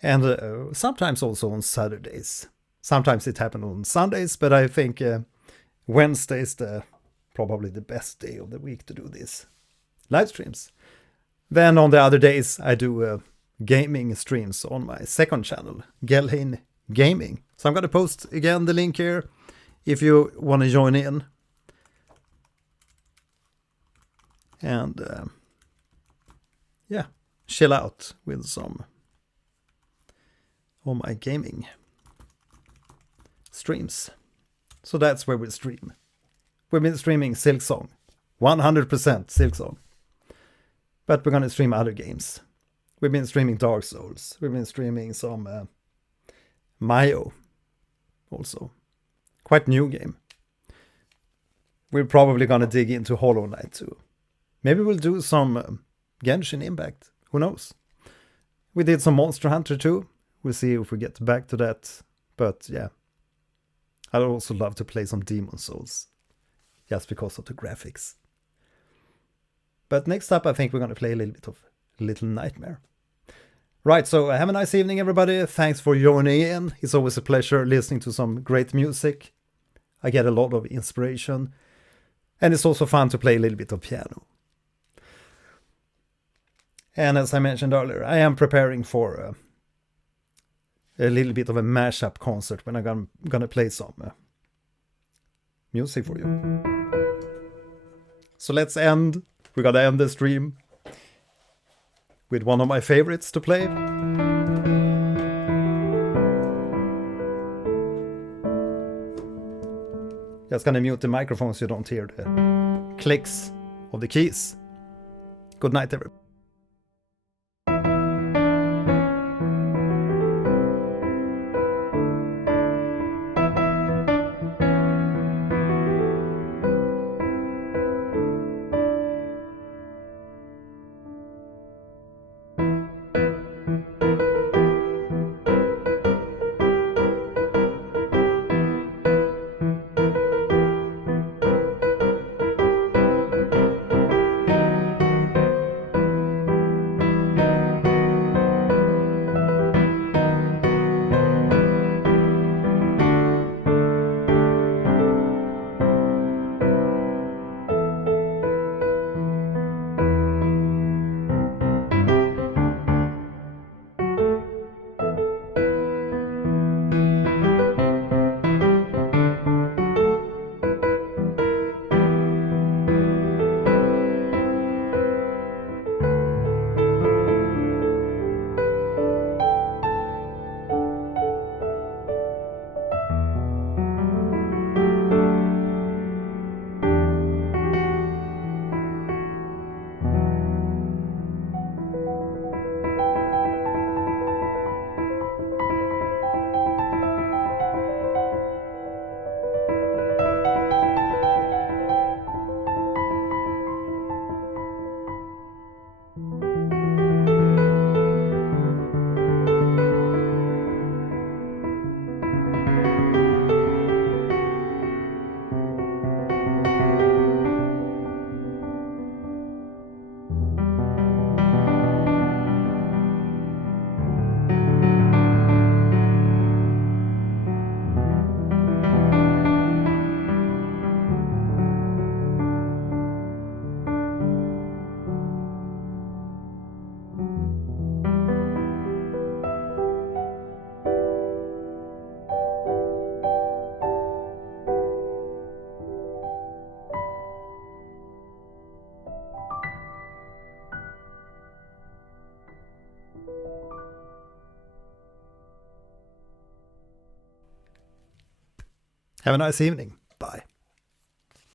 And sometimes also on Saturdays. Sometimes it happens on Sundays, but I think Wednesday is probably the best day of the week to do these live streams. Then on the other days, I do gaming streams on my second channel, Gelheim Gaming. So I'm going to post again the link here if you want to join in. And yeah, chill out with some of my gaming streams. So that's where we stream. We've been streaming Silksong, 100% Silksong. But we're going to stream other games. We've been streaming Dark Souls. We've been streaming some Mayo also. Quite new game. We're probably going to dig into Hollow Knight too. Maybe we'll do some Genshin Impact. Who knows? We did some Monster Hunter too. We'll see if we get back to that. But yeah. I'd also love to play some Demon Souls. Just because of the graphics. But next up I think we're going to play a little bit of Little Nightmare. Right, so have a nice evening everybody. Thanks for joining in. It's always a pleasure listening to some great music. I get a lot of inspiration. And it's also fun to play a little bit of piano. And as I mentioned earlier, I am preparing for a little bit of a mashup concert when I'm gonna play some music for you. So we're gonna end the stream with one of my favorites to play. Just gonna mute the microphone so you don't hear the clicks of the keys. Good night everybody. Have a nice evening.